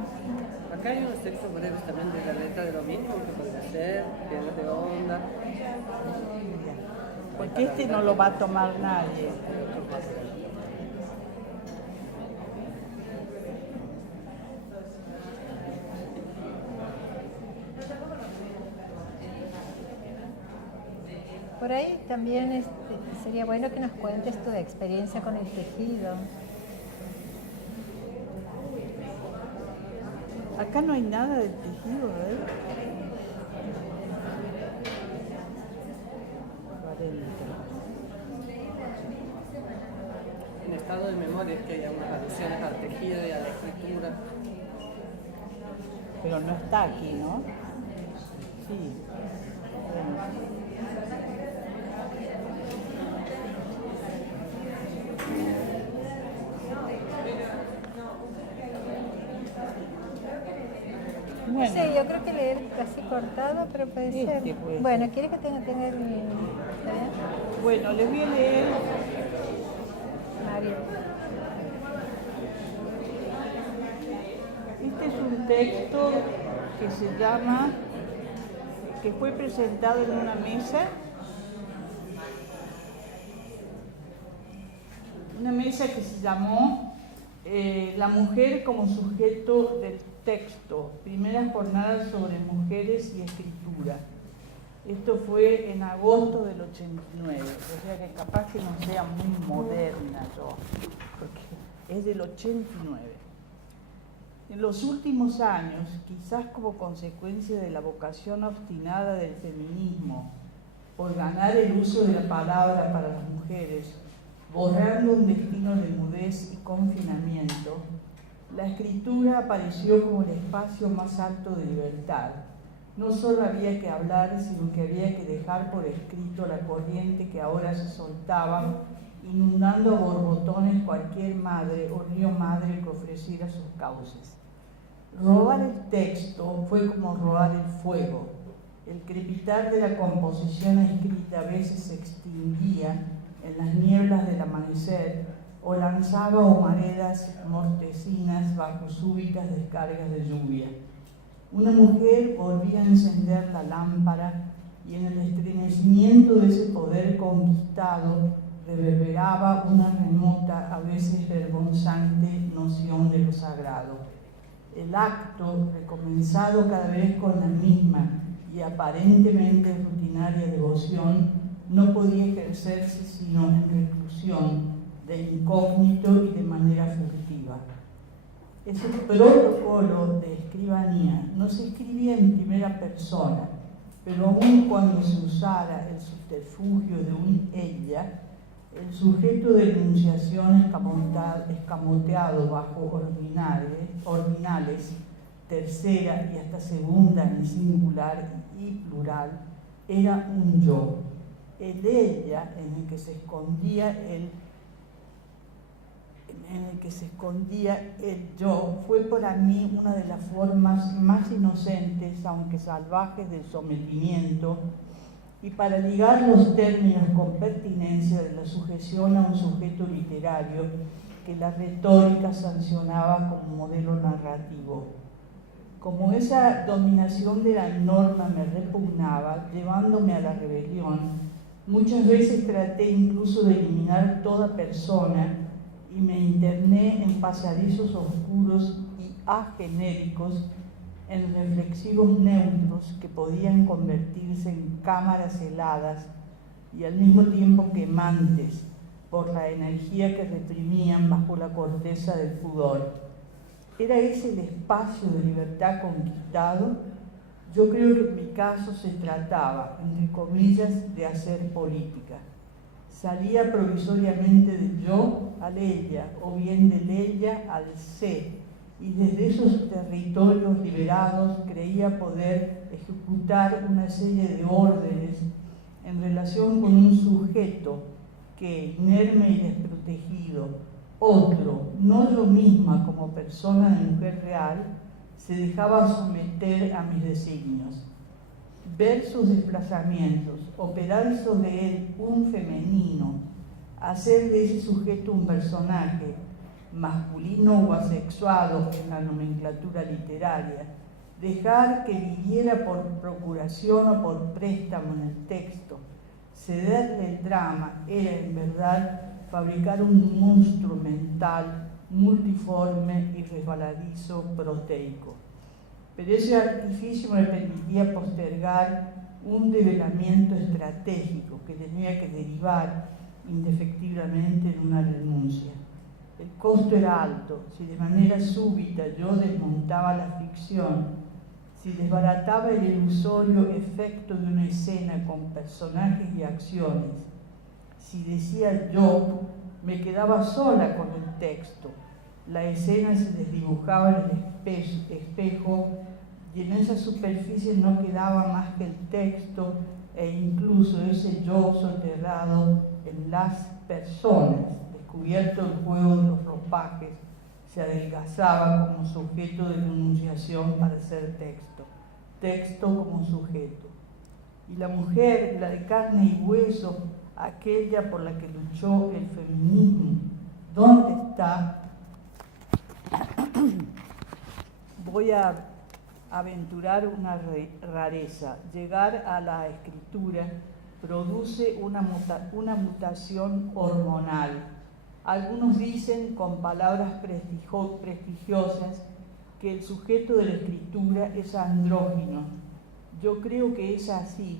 Acá hay unos textos breves también de la letra de lo mismo, que puede ser, tiendas de onda. Porque este no lo va a tomar nadie. Por ahí también sería bueno que nos cuentes tu experiencia con el tejido. Acá no hay nada del tejido, ¿eh? En estado de memoria es que hay unas alusiones al tejido y a la escritura. Pero no está aquí, ¿no? Sí. Bueno. Sí, yo creo que leer casi cortado, pero puede ser. Puede Bueno, ser. ¿quieres que tenga el... ¿Está bien? Bueno, les voy a leer. Mario. Este es un texto que se llama, que fue presentado en una mesa. Una mesa que se llamó La mujer como sujeto del texto, primera jornada sobre mujeres y escritura. Esto fue en agosto del 89, o sea que capaz que no sea muy moderna yo, porque es del 89. En los últimos años, quizás como consecuencia de la vocación obstinada del feminismo por ganar el uso de la palabra para las mujeres, borrando un destino de mudez y confinamiento, la escritura apareció como el espacio más alto de libertad. No solo había que hablar, sino que había que dejar por escrito la corriente que ahora se soltaba, inundando a borbotones cualquier madre o río madre que ofreciera sus cauces. Robar el texto fue como robar el fuego. El crepitar de la composición escrita a veces se extinguía en las nieblas del amanecer o lanzaba humaredas mortecinas bajo súbitas descargas de lluvia. Una mujer volvía a encender la lámpara y en el estremecimiento de ese poder conquistado reverberaba una remota, a veces vergonzante noción de lo sagrado. El acto, recomenzado cada vez con la misma y aparentemente rutinaria devoción, no podía ejercerse sino en reclusión, de incógnito y de manera furtiva. Ese protocolo de escribanía no se escribía en primera persona, pero aun cuando se usara el subterfugio de un ella, el sujeto de enunciación escamoteado bajo ordinales, tercera y hasta segunda en singular y plural, era un yo. El ella en el que se escondía el yo fue para mí una de las formas más inocentes, aunque salvajes, del sometimiento, y para ligar los términos con pertinencia de la sujeción a un sujeto literario que la retórica sancionaba como modelo narrativo. Como esa dominación de la norma me repugnaba, llevándome a la rebelión, muchas veces traté incluso de eliminar toda persona y me interné en pasadizos oscuros y agenéricos, en reflexivos neutros que podían convertirse en cámaras heladas y al mismo tiempo quemantes por la energía que reprimían bajo la corteza del pudor. ¿Era ese el espacio de libertad conquistado? Yo creo que en mi caso se trataba, entre comillas, de hacer política. Salía provisoriamente del yo al ella, o bien del ella al sé, y desde esos territorios liberados creía poder ejecutar una serie de órdenes en relación con un sujeto que, inerme y desprotegido, otro, no yo misma como persona de mujer real, se dejaba someter a mis designios. Ver sus desplazamientos, operar sobre él un femenino, hacer de ese sujeto un personaje, masculino o asexuado en la nomenclatura literaria, dejar que viviera por procuración o por préstamo en el texto, cederle el drama, era en verdad fabricar un monstruo mental multiforme y resbaladizo proteico. Pero ese artificio me permitía postergar un develamiento estratégico que tenía que derivar indefectiblemente en una renuncia. El costo era alto. Si de manera súbita yo desmontaba la ficción, si desbarataba el ilusorio efecto de una escena con personajes y acciones, si decía yo, me quedaba sola con el texto. La escena se desdibujaba en el espejo y en esa superficie no quedaba más que el texto e incluso ese yo soterrado en las personas. Descubierto el juego de los ropajes, se adelgazaba como sujeto de denunciación para ser texto, texto como sujeto. Y la mujer, la de carne y hueso, aquella por la que luchó el feminismo, ¿dónde está? Voy a aventurar una rareza. Llegar a la escritura produce una mutación hormonal. Algunos dicen con palabras prestigiosas que el sujeto de la escritura es andrógino. Yo creo que es así,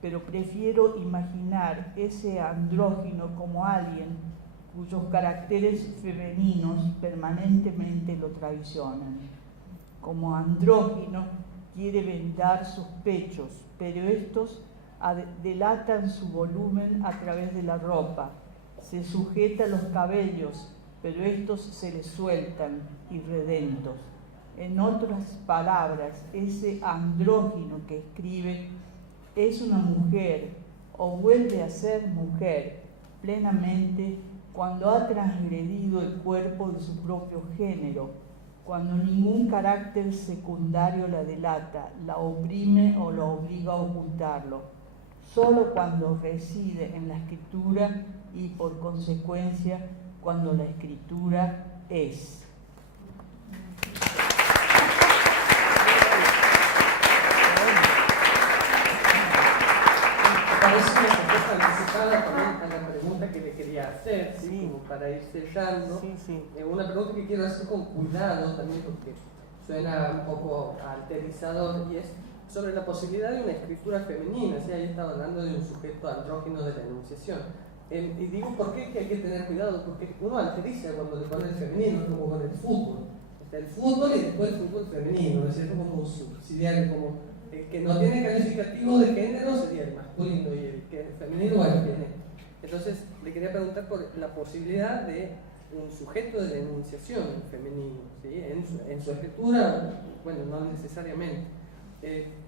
pero prefiero imaginar ese andrógino como alguien cuyos caracteres femeninos permanentemente lo traicionan. Como andrógino quiere vendar sus pechos, pero estos delatan su volumen a través de la ropa. Se sujeta los cabellos, pero estos se le sueltan, irredentos. En otras palabras, ese andrógino que escribe es una mujer o vuelve a ser mujer plenamente cuando ha transgredido el cuerpo de su propio género, cuando ningún carácter secundario la delata, la oprime o la obliga a ocultarlo, solo cuando reside en la escritura y por consecuencia cuando la escritura es. Parece una respuesta anticipada también a la pregunta que le quería hacer, ¿sí? Sí. Como para ir sellando. Sí. Una pregunta que quiero hacer con cuidado también porque suena un poco alterizador y es sobre la posibilidad de una escritura femenina. ¿Sí? Ahí estaba hablando de un sujeto andrógino de la enunciación. Y digo, ¿por qué? Que hay que tener cuidado, porque uno alteriza cuando le pone el femenino, como con el fútbol. Está el fútbol y después el fútbol femenino, es decir, como subsidiario, como el que no tiene calificativo de género sería el masculino y el que es femenino, bueno, tiene. Entonces, le quería preguntar por la posibilidad de un sujeto de la enunciación femenino, ¿sí? En su escritura, bueno, no necesariamente.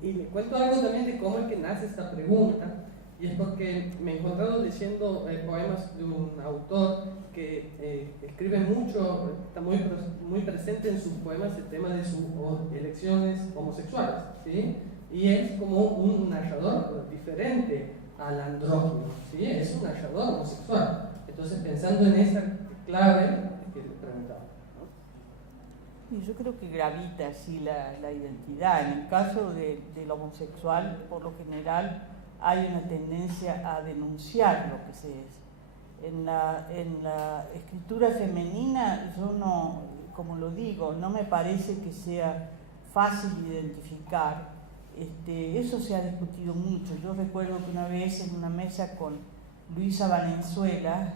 Y le cuento algo también de cómo es que nace esta pregunta. Y es porque me he encontrado leyendo poemas de un autor que escribe mucho, está muy presente en sus poemas el tema de sus elecciones homosexuales, ¿sí? Y es como un narrador diferente al andrógino, ¿sí? Es un narrador homosexual. Entonces, pensando en esa clave que le preguntaba, ¿no? Y yo creo que gravita así la identidad. En el caso del homosexual, por lo general, hay una tendencia a denunciar lo que se es. En la escritura femenina, yo no, como lo digo, no me parece que sea fácil identificar Eso se ha discutido mucho. Yo recuerdo que una vez en una mesa con Luisa Valenzuela,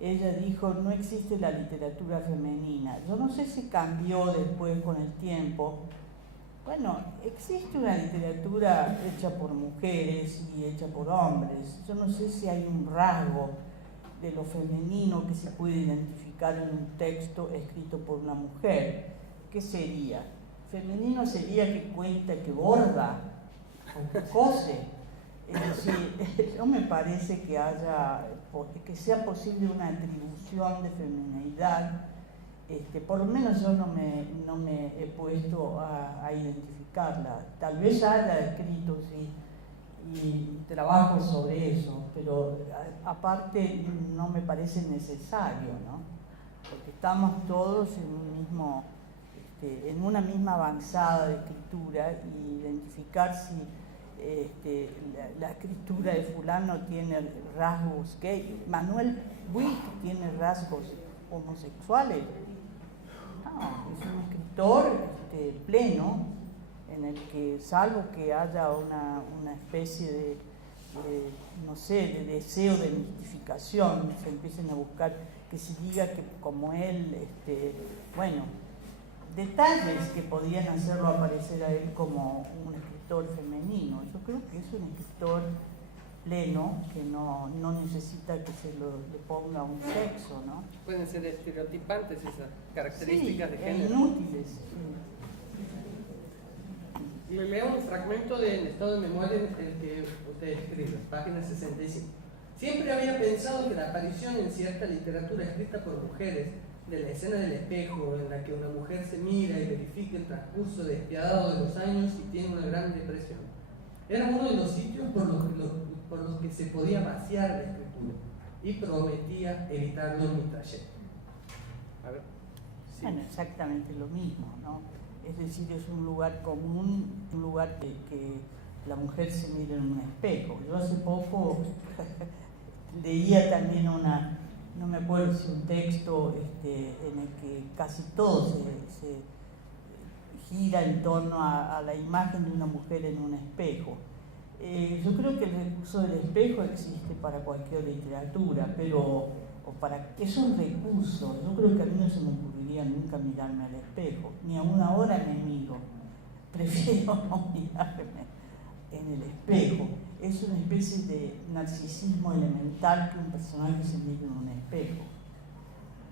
ella dijo, no existe la literatura femenina. Yo no sé si cambió después con el tiempo. Bueno, existe una literatura hecha por mujeres y hecha por hombres. Yo no sé si hay un rasgo de lo femenino que se puede identificar en un texto escrito por una mujer. ¿Qué sería? Femenino sería que cuenta, que borda, o que cose. Es decir, no me parece que sea posible una atribución de feminidad. Por lo menos yo no me he puesto a identificarla. Tal vez haya escrito, sí, y trabajo sobre eso, pero aparte no me parece necesario, ¿no? Porque estamos todos en una misma avanzada de escritura, y identificar si la escritura de fulano tiene rasgos gay. Manuel Buick tiene rasgos homosexuales. No, es un escritor pleno, en el que, salvo que haya una especie de deseo de mistificación, se empiecen a buscar que se diga que como él, detalles que podían hacerlo aparecer a él como un escritor femenino. Yo creo que es un escritor pleno, que no necesita que se le ponga un sexo, ¿no? Pueden ser estereotipantes esas características de género. Inútiles. Le leo un fragmento del estado de memoria en el que usted escribe, página 65. Siempre había pensado que la aparición en cierta literatura escrita por mujeres de la escena del espejo, en la que una mujer se mira y verifica el transcurso despiadado de los años y tiene una gran depresión, era uno de los sitios por los que se podía vaciar la escritura, y prometía evitarlo en mi trayecto. A ver. Sí. Bueno, exactamente lo mismo, ¿no? Es decir, es un lugar común, un lugar que la mujer se mira en un espejo. Yo hace poco leía también no me acuerdo si un texto en el que casi todo se gira en torno a la imagen de una mujer en un espejo. Yo creo que el recurso del espejo existe para cualquier literatura, es un recurso. Yo creo que a mí no se me ocurriría nunca mirarme al espejo, ni aún ahora me miro. Prefiero no mirarme en el espejo. Es una especie de narcisismo elemental que un personaje se mire en un espejo.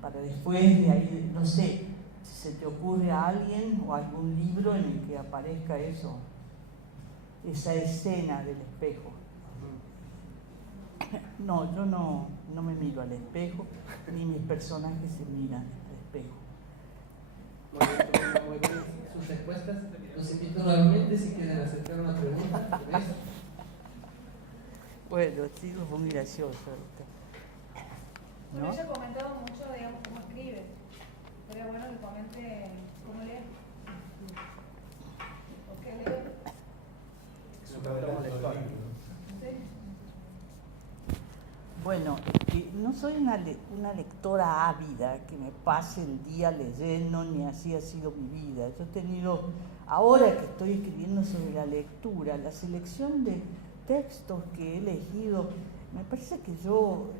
Para después de ahí, no sé, si se te ocurre a alguien o algún libro en el que aparezca eso, esa escena del espejo. No, yo no me miro al espejo, ni mis personajes se miran al espejo. Muy bien sus respuestas. Los invito nuevamente si quieren acercar una pregunta. ¿Ves? Bueno, sí, fue muy gracioso ahorita. Bueno, ¿No? ella ha comentado mucho, digamos, cómo escribe. Sería bueno que comente cómo lee. ¿O qué lee? Sí. Bueno, no soy una lectora ávida que me pase el día leyendo, ni así ha sido mi vida. Yo he tenido, ahora que estoy escribiendo sobre la lectura, la selección de textos que he elegido, me parece que yo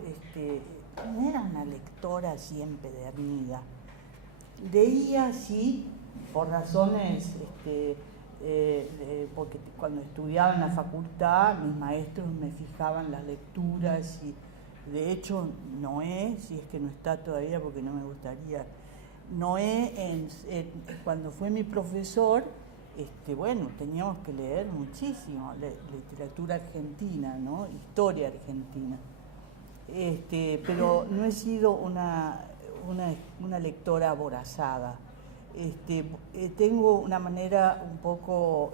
no era una lectora así empedernida. Leía así por razones, porque cuando estudiaba en la facultad mis maestros me fijaban las lecturas, y de hecho Noé, si es que no está todavía porque no me gustaría, Noé cuando fue mi profesor, bueno, teníamos que leer muchísimo literatura argentina, ¿no? Historia argentina. Pero no he sido una lectora aborazada. Tengo una manera un poco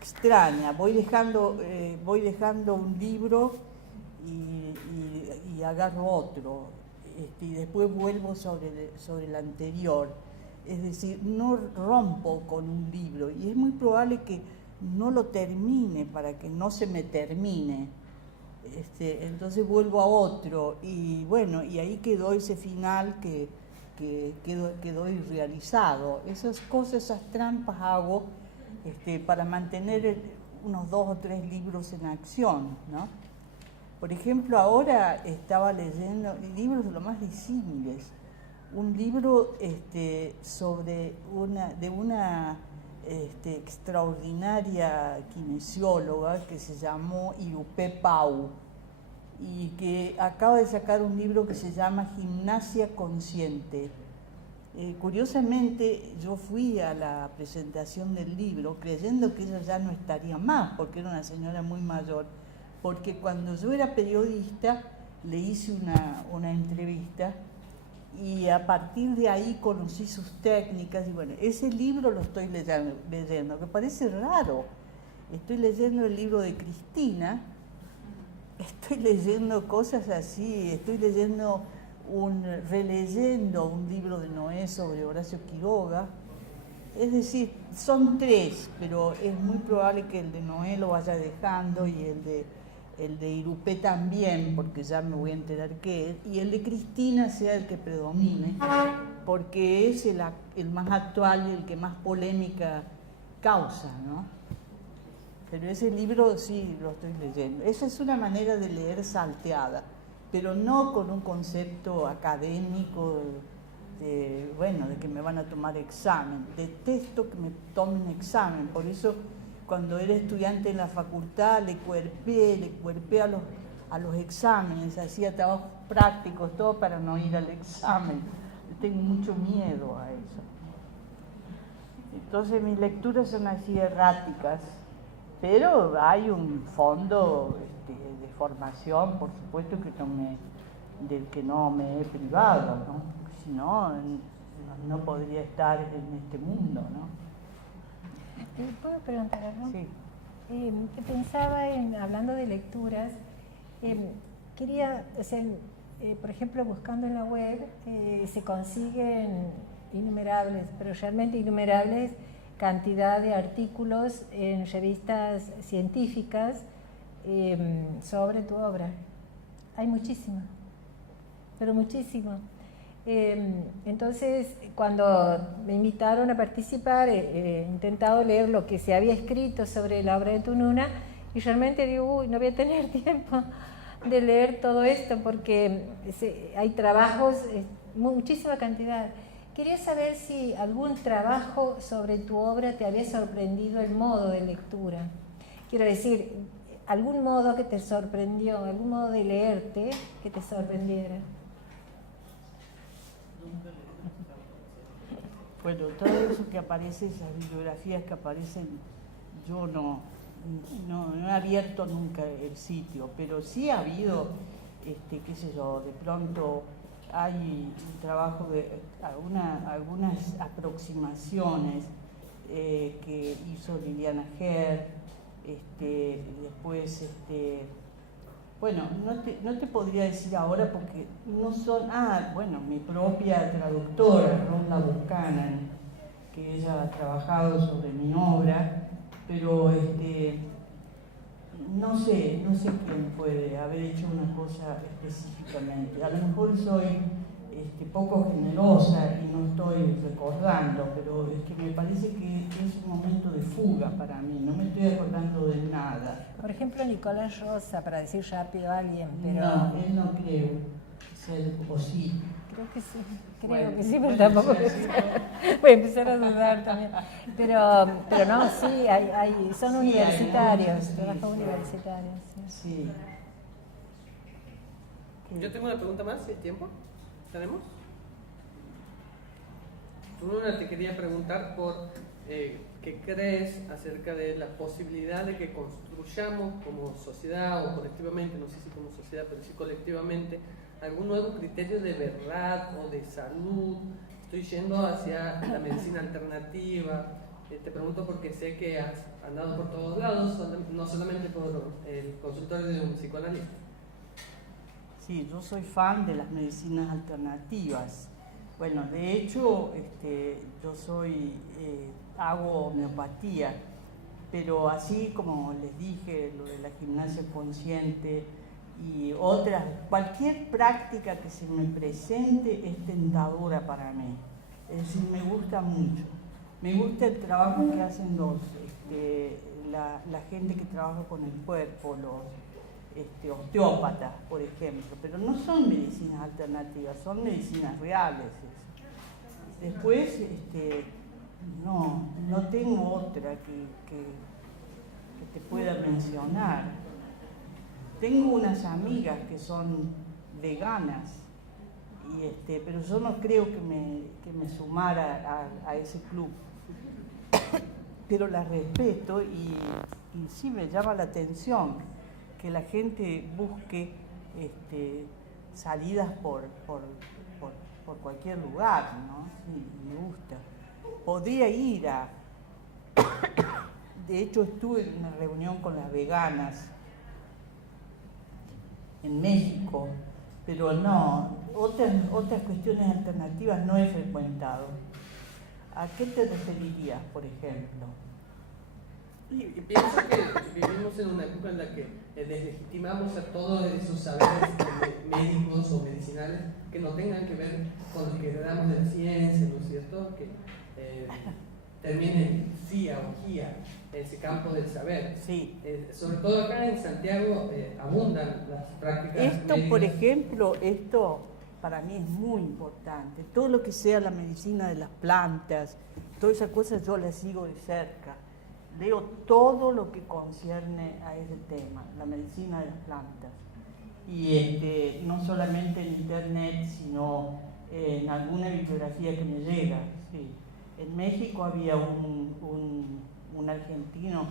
extraña. Voy dejando un libro y agarro otro, y después vuelvo sobre el anterior. Es decir, no rompo con un libro, y es muy probable que no lo termine para que no se me termine. Entonces vuelvo a otro, y bueno, y ahí quedó ese final que que quedó irrealizado. Esas cosas, esas trampas hago para mantener unos 2 o 3 libros en acción, ¿no? Por ejemplo, ahora estaba leyendo libros de lo más disímiles. Un libro sobre una extraordinaria kinesióloga que se llamó Irupé Pau y que acaba de sacar un libro que se llama Gimnasia Consciente. Curiosamente, yo fui a la presentación del libro creyendo que ella ya no estaría más, porque era una señora muy mayor, porque cuando yo era periodista le hice una entrevista y a partir de ahí conocí sus técnicas y bueno, ese libro lo estoy leyendo, que parece raro. Estoy leyendo el libro de Cristina, estoy leyendo cosas así, estoy releyendo un libro de Noé sobre Horacio Quiroga. Es decir, son 3, pero es muy probable que el de Noé lo vaya dejando y el de Irupé también, porque ya me voy a enterar qué es, y el de Cristina sea el que predomine, porque es el más actual y el que más polémica causa, ¿no? Pero ese libro sí lo estoy leyendo. Esa es una manera de leer salteada, pero no con un concepto académico de que me van a tomar examen. Detesto que me tomen examen, por eso cuando era estudiante en la facultad le cuerpé a los exámenes, hacía trabajos prácticos, todo para no ir al examen. Tengo mucho miedo a eso. Entonces mis lecturas son así erráticas, pero hay un fondo de formación, por supuesto, del que no me he privado, ¿no? Si no, no podría estar en este mundo, ¿no? ¿Puedo preguntar algo? Sí. Pensaba hablando de lecturas, quería, por ejemplo, buscando en la web, se consiguen innumerables, pero realmente innumerables, cantidad de artículos en revistas científicas sobre tu obra. Hay muchísimo, pero muchísimo. Entonces, cuando me invitaron a participar, he intentado leer lo que se había escrito sobre la obra de Tununa y realmente digo, no voy a tener tiempo de leer todo esto porque hay trabajos, muchísima cantidad. Quería saber si algún trabajo sobre tu obra te había sorprendido el modo de lectura. Quiero decir, algún modo que te sorprendió, algún modo de leerte que te sorprendiera. Bueno, todo eso que aparece, esas bibliografías que aparecen, yo no he abierto nunca el sitio, pero sí ha habido, qué sé yo, de pronto hay un trabajo de algunas aproximaciones que hizo Liliana Herr, después, bueno, no te podría decir ahora porque no son, mi propia traductora, Ronda Buchanan, que ella ha trabajado sobre mi obra, pero no sé quién puede haber hecho una cosa específicamente. A lo mejor soy poco generosa y no estoy recordando, pero es que me parece que es un momento de fuga para mí, no me estoy acordando de nada. Por ejemplo, Nicolás Rosa, para decir rápido a alguien, pero... No, él no creo ser, o sí. Creo que sí, Bueno, que sí, pero tampoco voy a empezar a dudar también. Pero no, sí, son universitarios, trabajan universitarios. Sí. Yo tengo una pregunta más, ¿hay tiempo? ¿Tenemos? Una te quería preguntar por qué crees acerca de la posibilidad de que construyamos como sociedad o colectivamente, no sé si como sociedad, pero sí colectivamente, algún nuevo criterio de verdad o de salud. Estoy yendo hacia la medicina alternativa. Te pregunto porque sé que has andado por todos lados, no solamente por el consultorio de un psicoanalista. Sí, yo soy fan de las medicinas alternativas. Bueno, de hecho, yo hago homeopatía, pero así como les dije, lo de la gimnasia consciente, y otras, cualquier práctica que se me presente es tentadora para mí. Es decir, me gusta mucho. Me gusta el trabajo que hacen la gente que trabaja con el cuerpo, los osteópatas, por ejemplo, pero no son medicinas alternativas, son medicinas reales. Después, no tengo otra que te pueda mencionar. Tengo unas amigas que son veganas, pero yo no creo que me sumara a ese club. Pero las respeto y sí me llama la atención que la gente busque salidas por cualquier lugar, ¿no? Sí, me gusta. Podría ir de hecho estuve en una reunión con las veganas en México, pero no, otras cuestiones alternativas no he frecuentado. ¿A qué te referirías, por ejemplo? Y pienso que vivimos en una época en la que deslegitimamos a todos esos saberes médicos o medicinales que no tengan que ver con lo que heredamos de la ciencia, ¿no es cierto? Que terminen CIA o GIA, ese campo del saber. Sí. Sobre todo acá en Santiago abundan las prácticas Esto, médicas. por ejemplo, para mí es muy importante. Todo lo que sea la medicina de las plantas, todas esas cosas yo las sigo de cerca. Leo todo lo que concierne a ese tema, la medicina de las plantas. Y no solamente en internet, sino en alguna bibliografía que me llega. Sí. En México había un argentino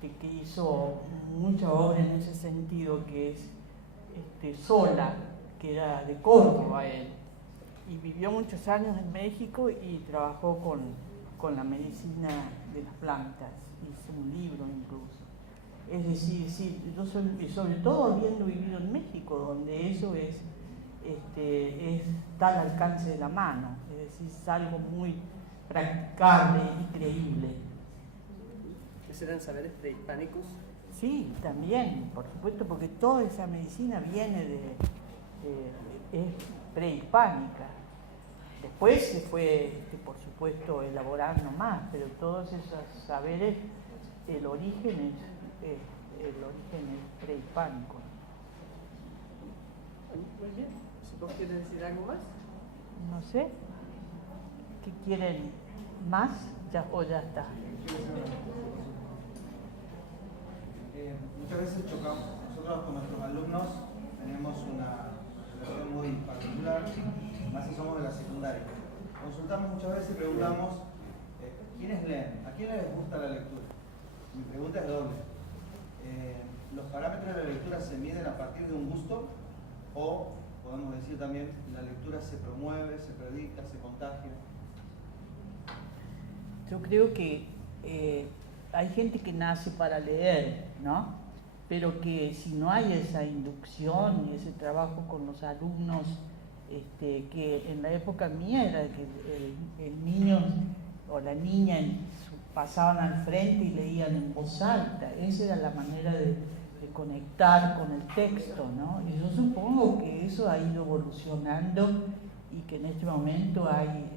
que hizo mucha obra en ese sentido, que es Sola, que era de Córdoba él, y vivió muchos años en México y trabajó con la medicina de las plantas, hizo un libro incluso. Es decir, sí, yo sobre todo habiendo vivido en México, donde eso está al alcance de la mano, es decir, es algo muy practicable y creíble. ¿Serán saberes prehispánicos? Sí, también, por supuesto, porque toda esa medicina viene es prehispánica. Después se fue, por supuesto, elaborando más, pero todos esos saberes, el origen es prehispánico. Muy bien. ¿Vos quieres decir algo más? No sé. ¿Qué quieren más? ¿O ya está? Muchas veces chocamos, nosotros con nuestros alumnos tenemos una relación muy particular, más si somos de la secundaria. Consultamos muchas veces y preguntamos, ¿quiénes leen? ¿A quiénes les gusta la lectura? Mi pregunta es doble. ¿Los parámetros de la lectura se miden a partir de un gusto? O, podemos decir también, la lectura se promueve, se predica, se contagia. Yo creo que hay gente que nace para leer, ¿no? Pero que si no hay esa inducción y ese trabajo con los alumnos, que en la época mía era que el niño o la niña pasaban al frente y leían en voz alta. Esa era la manera de conectar con el texto, ¿no? Y yo supongo que eso ha ido evolucionando y que en este momento hay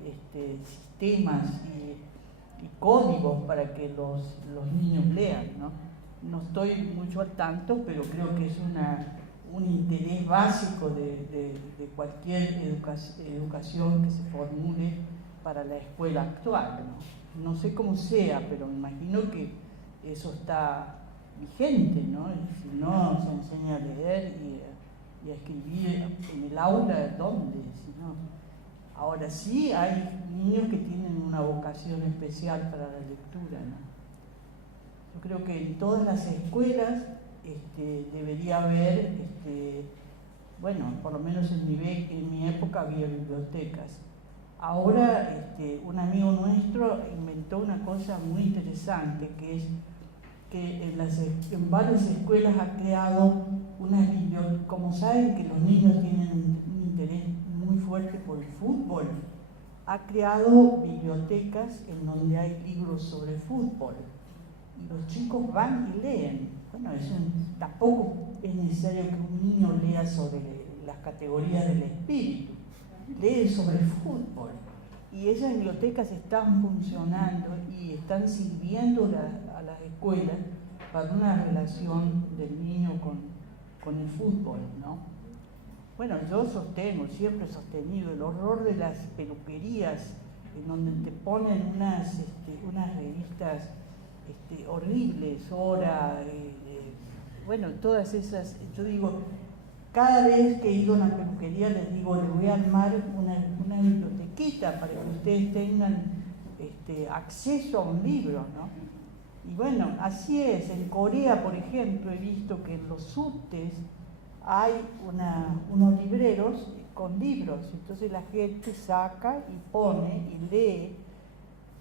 sistemas y códigos para que los niños lean, ¿no? No estoy mucho al tanto, pero creo que es un interés básico de cualquier educación que se formule para la escuela actual, ¿no? No sé cómo sea, pero me imagino que eso está vigente, ¿no? Y si no se enseña a leer y a escribir en el aula, ¿dónde? Si no. Ahora sí hay niños que tienen una vocación especial para la lectura, ¿no? Yo creo que en todas las escuelas debería haber, bueno, por lo menos en mi época había bibliotecas. Ahora un amigo nuestro inventó una cosa muy interesante, que es que en varias escuelas ha creado unas bibliotecas. Como saben que los niños tienen un interés muy fuerte por el fútbol, ha creado bibliotecas en donde hay libros sobre fútbol y los chicos van y leen. Bueno, eso tampoco es necesario que un niño lea sobre las categorías del espíritu, lee sobre fútbol. Y esas bibliotecas están funcionando y están sirviendo a las escuelas para una relación del niño con el fútbol, ¿no? Bueno, yo sostengo, siempre he sostenido el horror de las peluquerías, en donde te ponen unas revistas horribles, Hora, bueno, todas esas. Yo digo, cada vez que he ido a una peluquería les digo, les voy a armar una bibliotequita para que ustedes tengan acceso a un libro, ¿no? Y bueno, así es. En Corea, por ejemplo, he visto que en los subtes hay unos libreros con libros, entonces la gente saca y pone y lee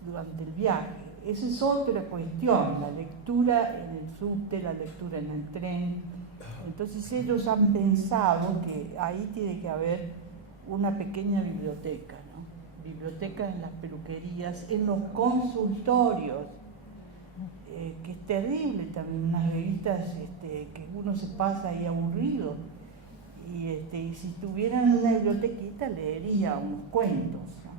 durante el viaje. Esa es otra cuestión, la lectura en el subte, la lectura en el tren. Entonces ellos han pensado que ahí tiene que haber una pequeña biblioteca, ¿no? Biblioteca en las peluquerías, en los consultorios, que es terrible también, unas revistas que uno se pasa ahí aburrido. Y si tuvieran una bibliotequita leería unos cuentos, ¿no?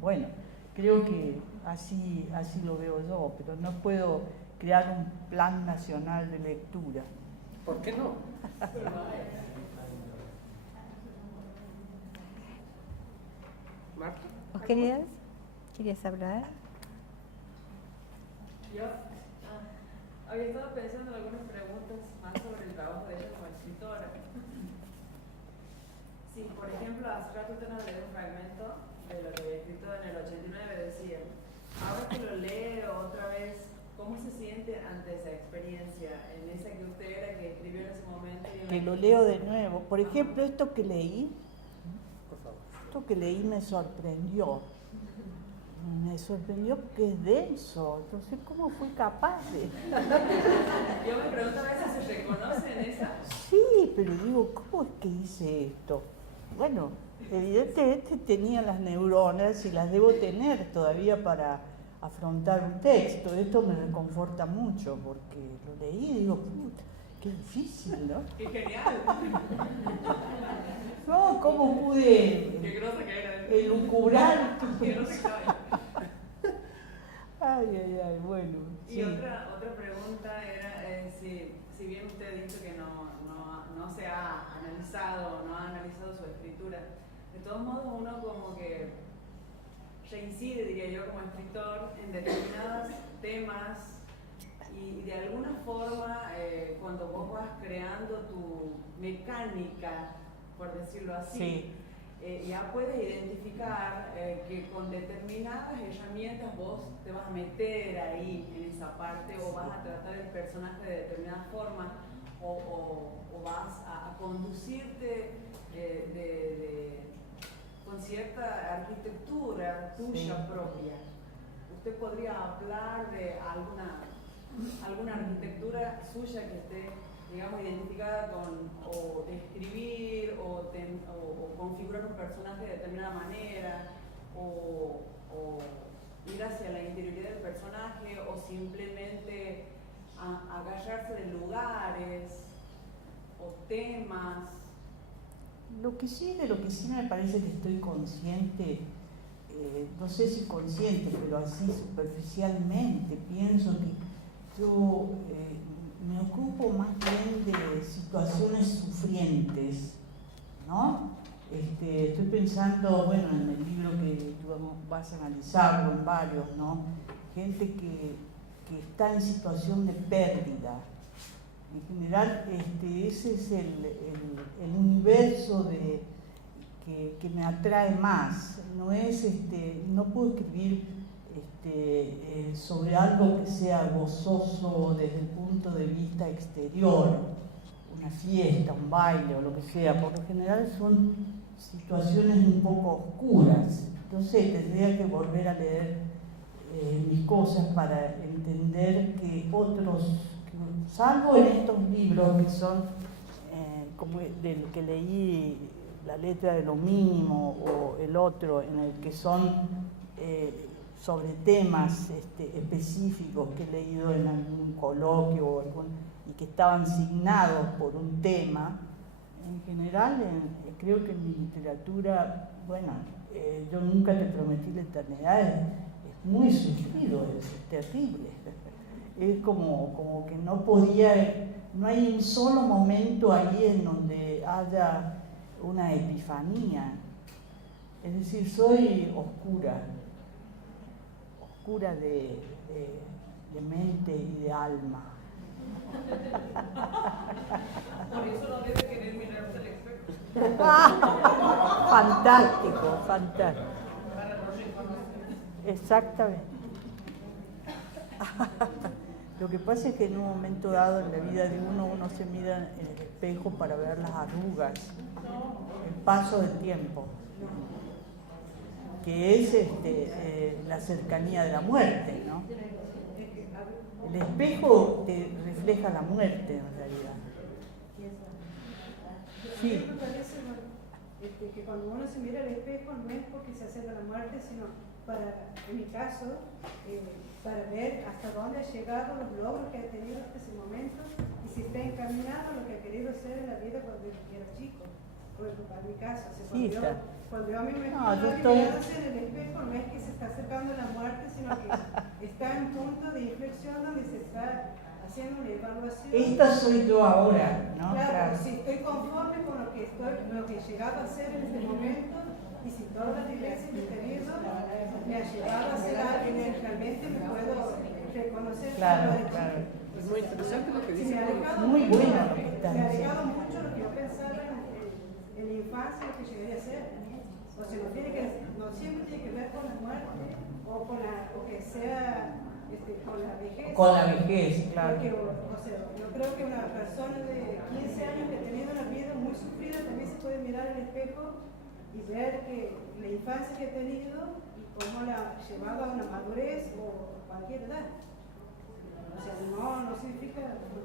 Bueno, creo que así lo veo yo, pero no puedo crear un plan nacional de lectura. ¿Por qué no? Marta. ¿Vos querías hablar? Yo había estado pensando en algunas preguntas más sobre el trabajo de ella como escritora. Sí, por ejemplo, hace rato te nos leí un fragmento de lo que había escrito en el 89, decía, ahora que lo leo otra vez, ¿cómo se siente ante esa experiencia, en esa que usted era, que escribió en ese momento? Que lo leo de nuevo. Por ejemplo, esto que leí me sorprendió. Me sorprendió porque es denso. Entonces, ¿cómo fui capaz de...? Yo me pregunto a veces si se reconoce en esa. Sí, pero digo, ¿cómo es que hice esto? Bueno, evidentemente tenía las neuronas y las debo tener todavía para afrontar un texto. Esto me reconforta mucho porque lo leí y digo, puta, qué difícil, ¿no? ¡Qué genial! No, ¿cómo pude ¡Qué grosa que era! elucubrar? ¡Qué grosa que estaba! Ay, bueno. Y Sí. otra pregunta era, si bien usted ha dicho que no se ha analizado, no ha analizado su escritura, de todos modos uno como que reincide, diría yo, como escritor en determinados temas y de alguna forma cuando vos vas creando tu mecánica, por decirlo así, Sí. Ya puedes identificar que con determinadas herramientas vos te vas a meter ahí en esa parte o vas a tratar el personaje de determinada forma o vas a conducirte con cierta arquitectura tuya propia. ¿Usted podría hablar de alguna arquitectura suya que esté, digamos, identificada con o escribir o configurar un personaje de determinada manera o ir hacia la interioridad del personaje o simplemente agarrarse de lugares o temas? De lo que sí me parece que estoy consciente, no sé si consciente, pero así superficialmente, pienso que yo me ocupo más bien de situaciones sufrientes, ¿no? Estoy pensando, bueno, en el libro que tú vas a analizarlo, en varios, ¿no? Gente que está en situación de pérdida. En general, ese es el universo que me atrae más. No es, no puedo escribir sobre algo que sea gozoso desde el punto de vista exterior, una fiesta, un baile o lo que sea. Por lo general son situaciones un poco oscuras. Entonces tendría que volver a leer mis cosas para entender que otros, salvo en estos libros que son como del que leí, La letra de lo mínimo, o el otro en el que son sobre temas específicos que he leído en algún coloquio o y que estaban signados por un tema, en general creo que en mi literatura, bueno, yo nunca te prometí la eternidad, es muy sufrido, es terrible. Es como que no podía, no hay un solo momento ahí en donde haya una epifanía. Es decir, soy oscura de mente y de alma. Por eso no debe querer mirarse al espejo. Fantástico, fantástico. Para no reconocer. Exactamente. Lo que pasa es que en un momento dado en la vida de uno se mira en el espejo para ver las arrugas, el paso del tiempo, que es la cercanía de la muerte, ¿no? El espejo te refleja la muerte en realidad. Sí. A mí me parece que cuando uno se mira al espejo no es porque se acerca a la muerte, sino para, en mi caso, para ver hasta dónde ha llegado, los logros que ha tenido hasta ese momento y si está encaminado a lo que ha querido ser en la vida cuando era chico. Por ejemplo, para mi caso, cuando yo a mí me mirándose en el espejo, no es que se está acercando a la muerte, sino que está en punto de inflexión donde se está haciendo una evaluación. Esta soy yo ahora, ¿no? Claro, si estoy conforme con lo que he llegado a ser en este momento y si todas las vivencias que he tenido me ha llevado a ser alguien que realmente me puedo reconocer. Claro. Es muy interesante lo que Sí, dice. Muy bueno lo que estás me ha diciendo. alejado mucho lo que yo pensaba en la infancia, lo que llegaría a ser. O sea, no siempre tiene que ver con la muerte o que sea con la vejez. Con la vejez, claro. Porque, o sea, yo creo que una persona de 15 años que ha tenido una vida muy sufrida también se puede mirar al espejo y ver que la infancia que ha tenido y cómo la ha llevado a una madurez o cualquier edad. O sea, no significa,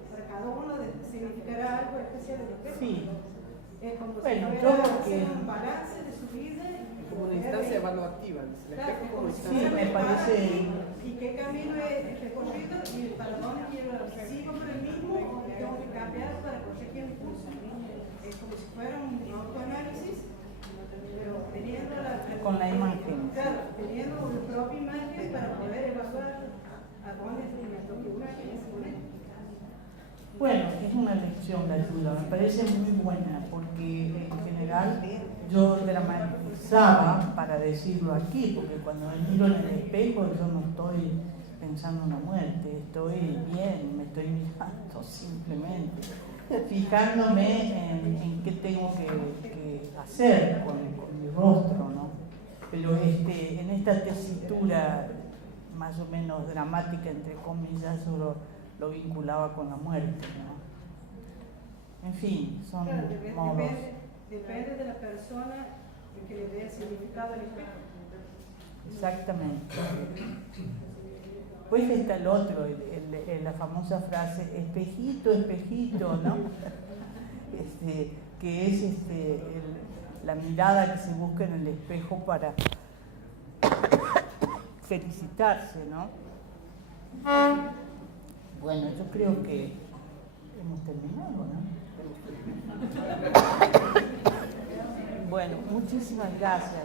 para cada uno significará algo especial el espejo. Sí. Es como Bueno, si yo fuera lo hacer que- un balance de su vida. Como una instancia evaluativa, dice el espejo como Sí, instancia. me parece. ¿Y qué camino he recorrido y para dónde quiero? ¿Sigo por el mismo o tengo que cambiar para corregir mi curso? Es como si fuera un autoanálisis, pero teniendo Con la imagen. Claro, teniendo una propia imagen para poder evaluar a dónde me toque una en ese momento. Bueno, es una lección de ayuda, me parece muy buena, porque en general yo dramatizaba, para decirlo aquí, porque cuando me miro en el espejo yo no estoy pensando en la muerte, estoy bien, me estoy mirando simplemente, fijándome en qué tengo que hacer con mi rostro, ¿no? Pero en esta tesitura más o menos dramática, entre comillas, lo vinculaba con la muerte, ¿no? En fin, son Claro, modos. depende de la persona que le dé el significado al espejo. Exactamente. Pues está el otro, la famosa frase, espejito, espejito, ¿no? Que es la mirada que se busca en el espejo para felicitarse, ¿no? Bueno, yo creo que hemos terminado, ¿no? Bueno, muchísimas gracias.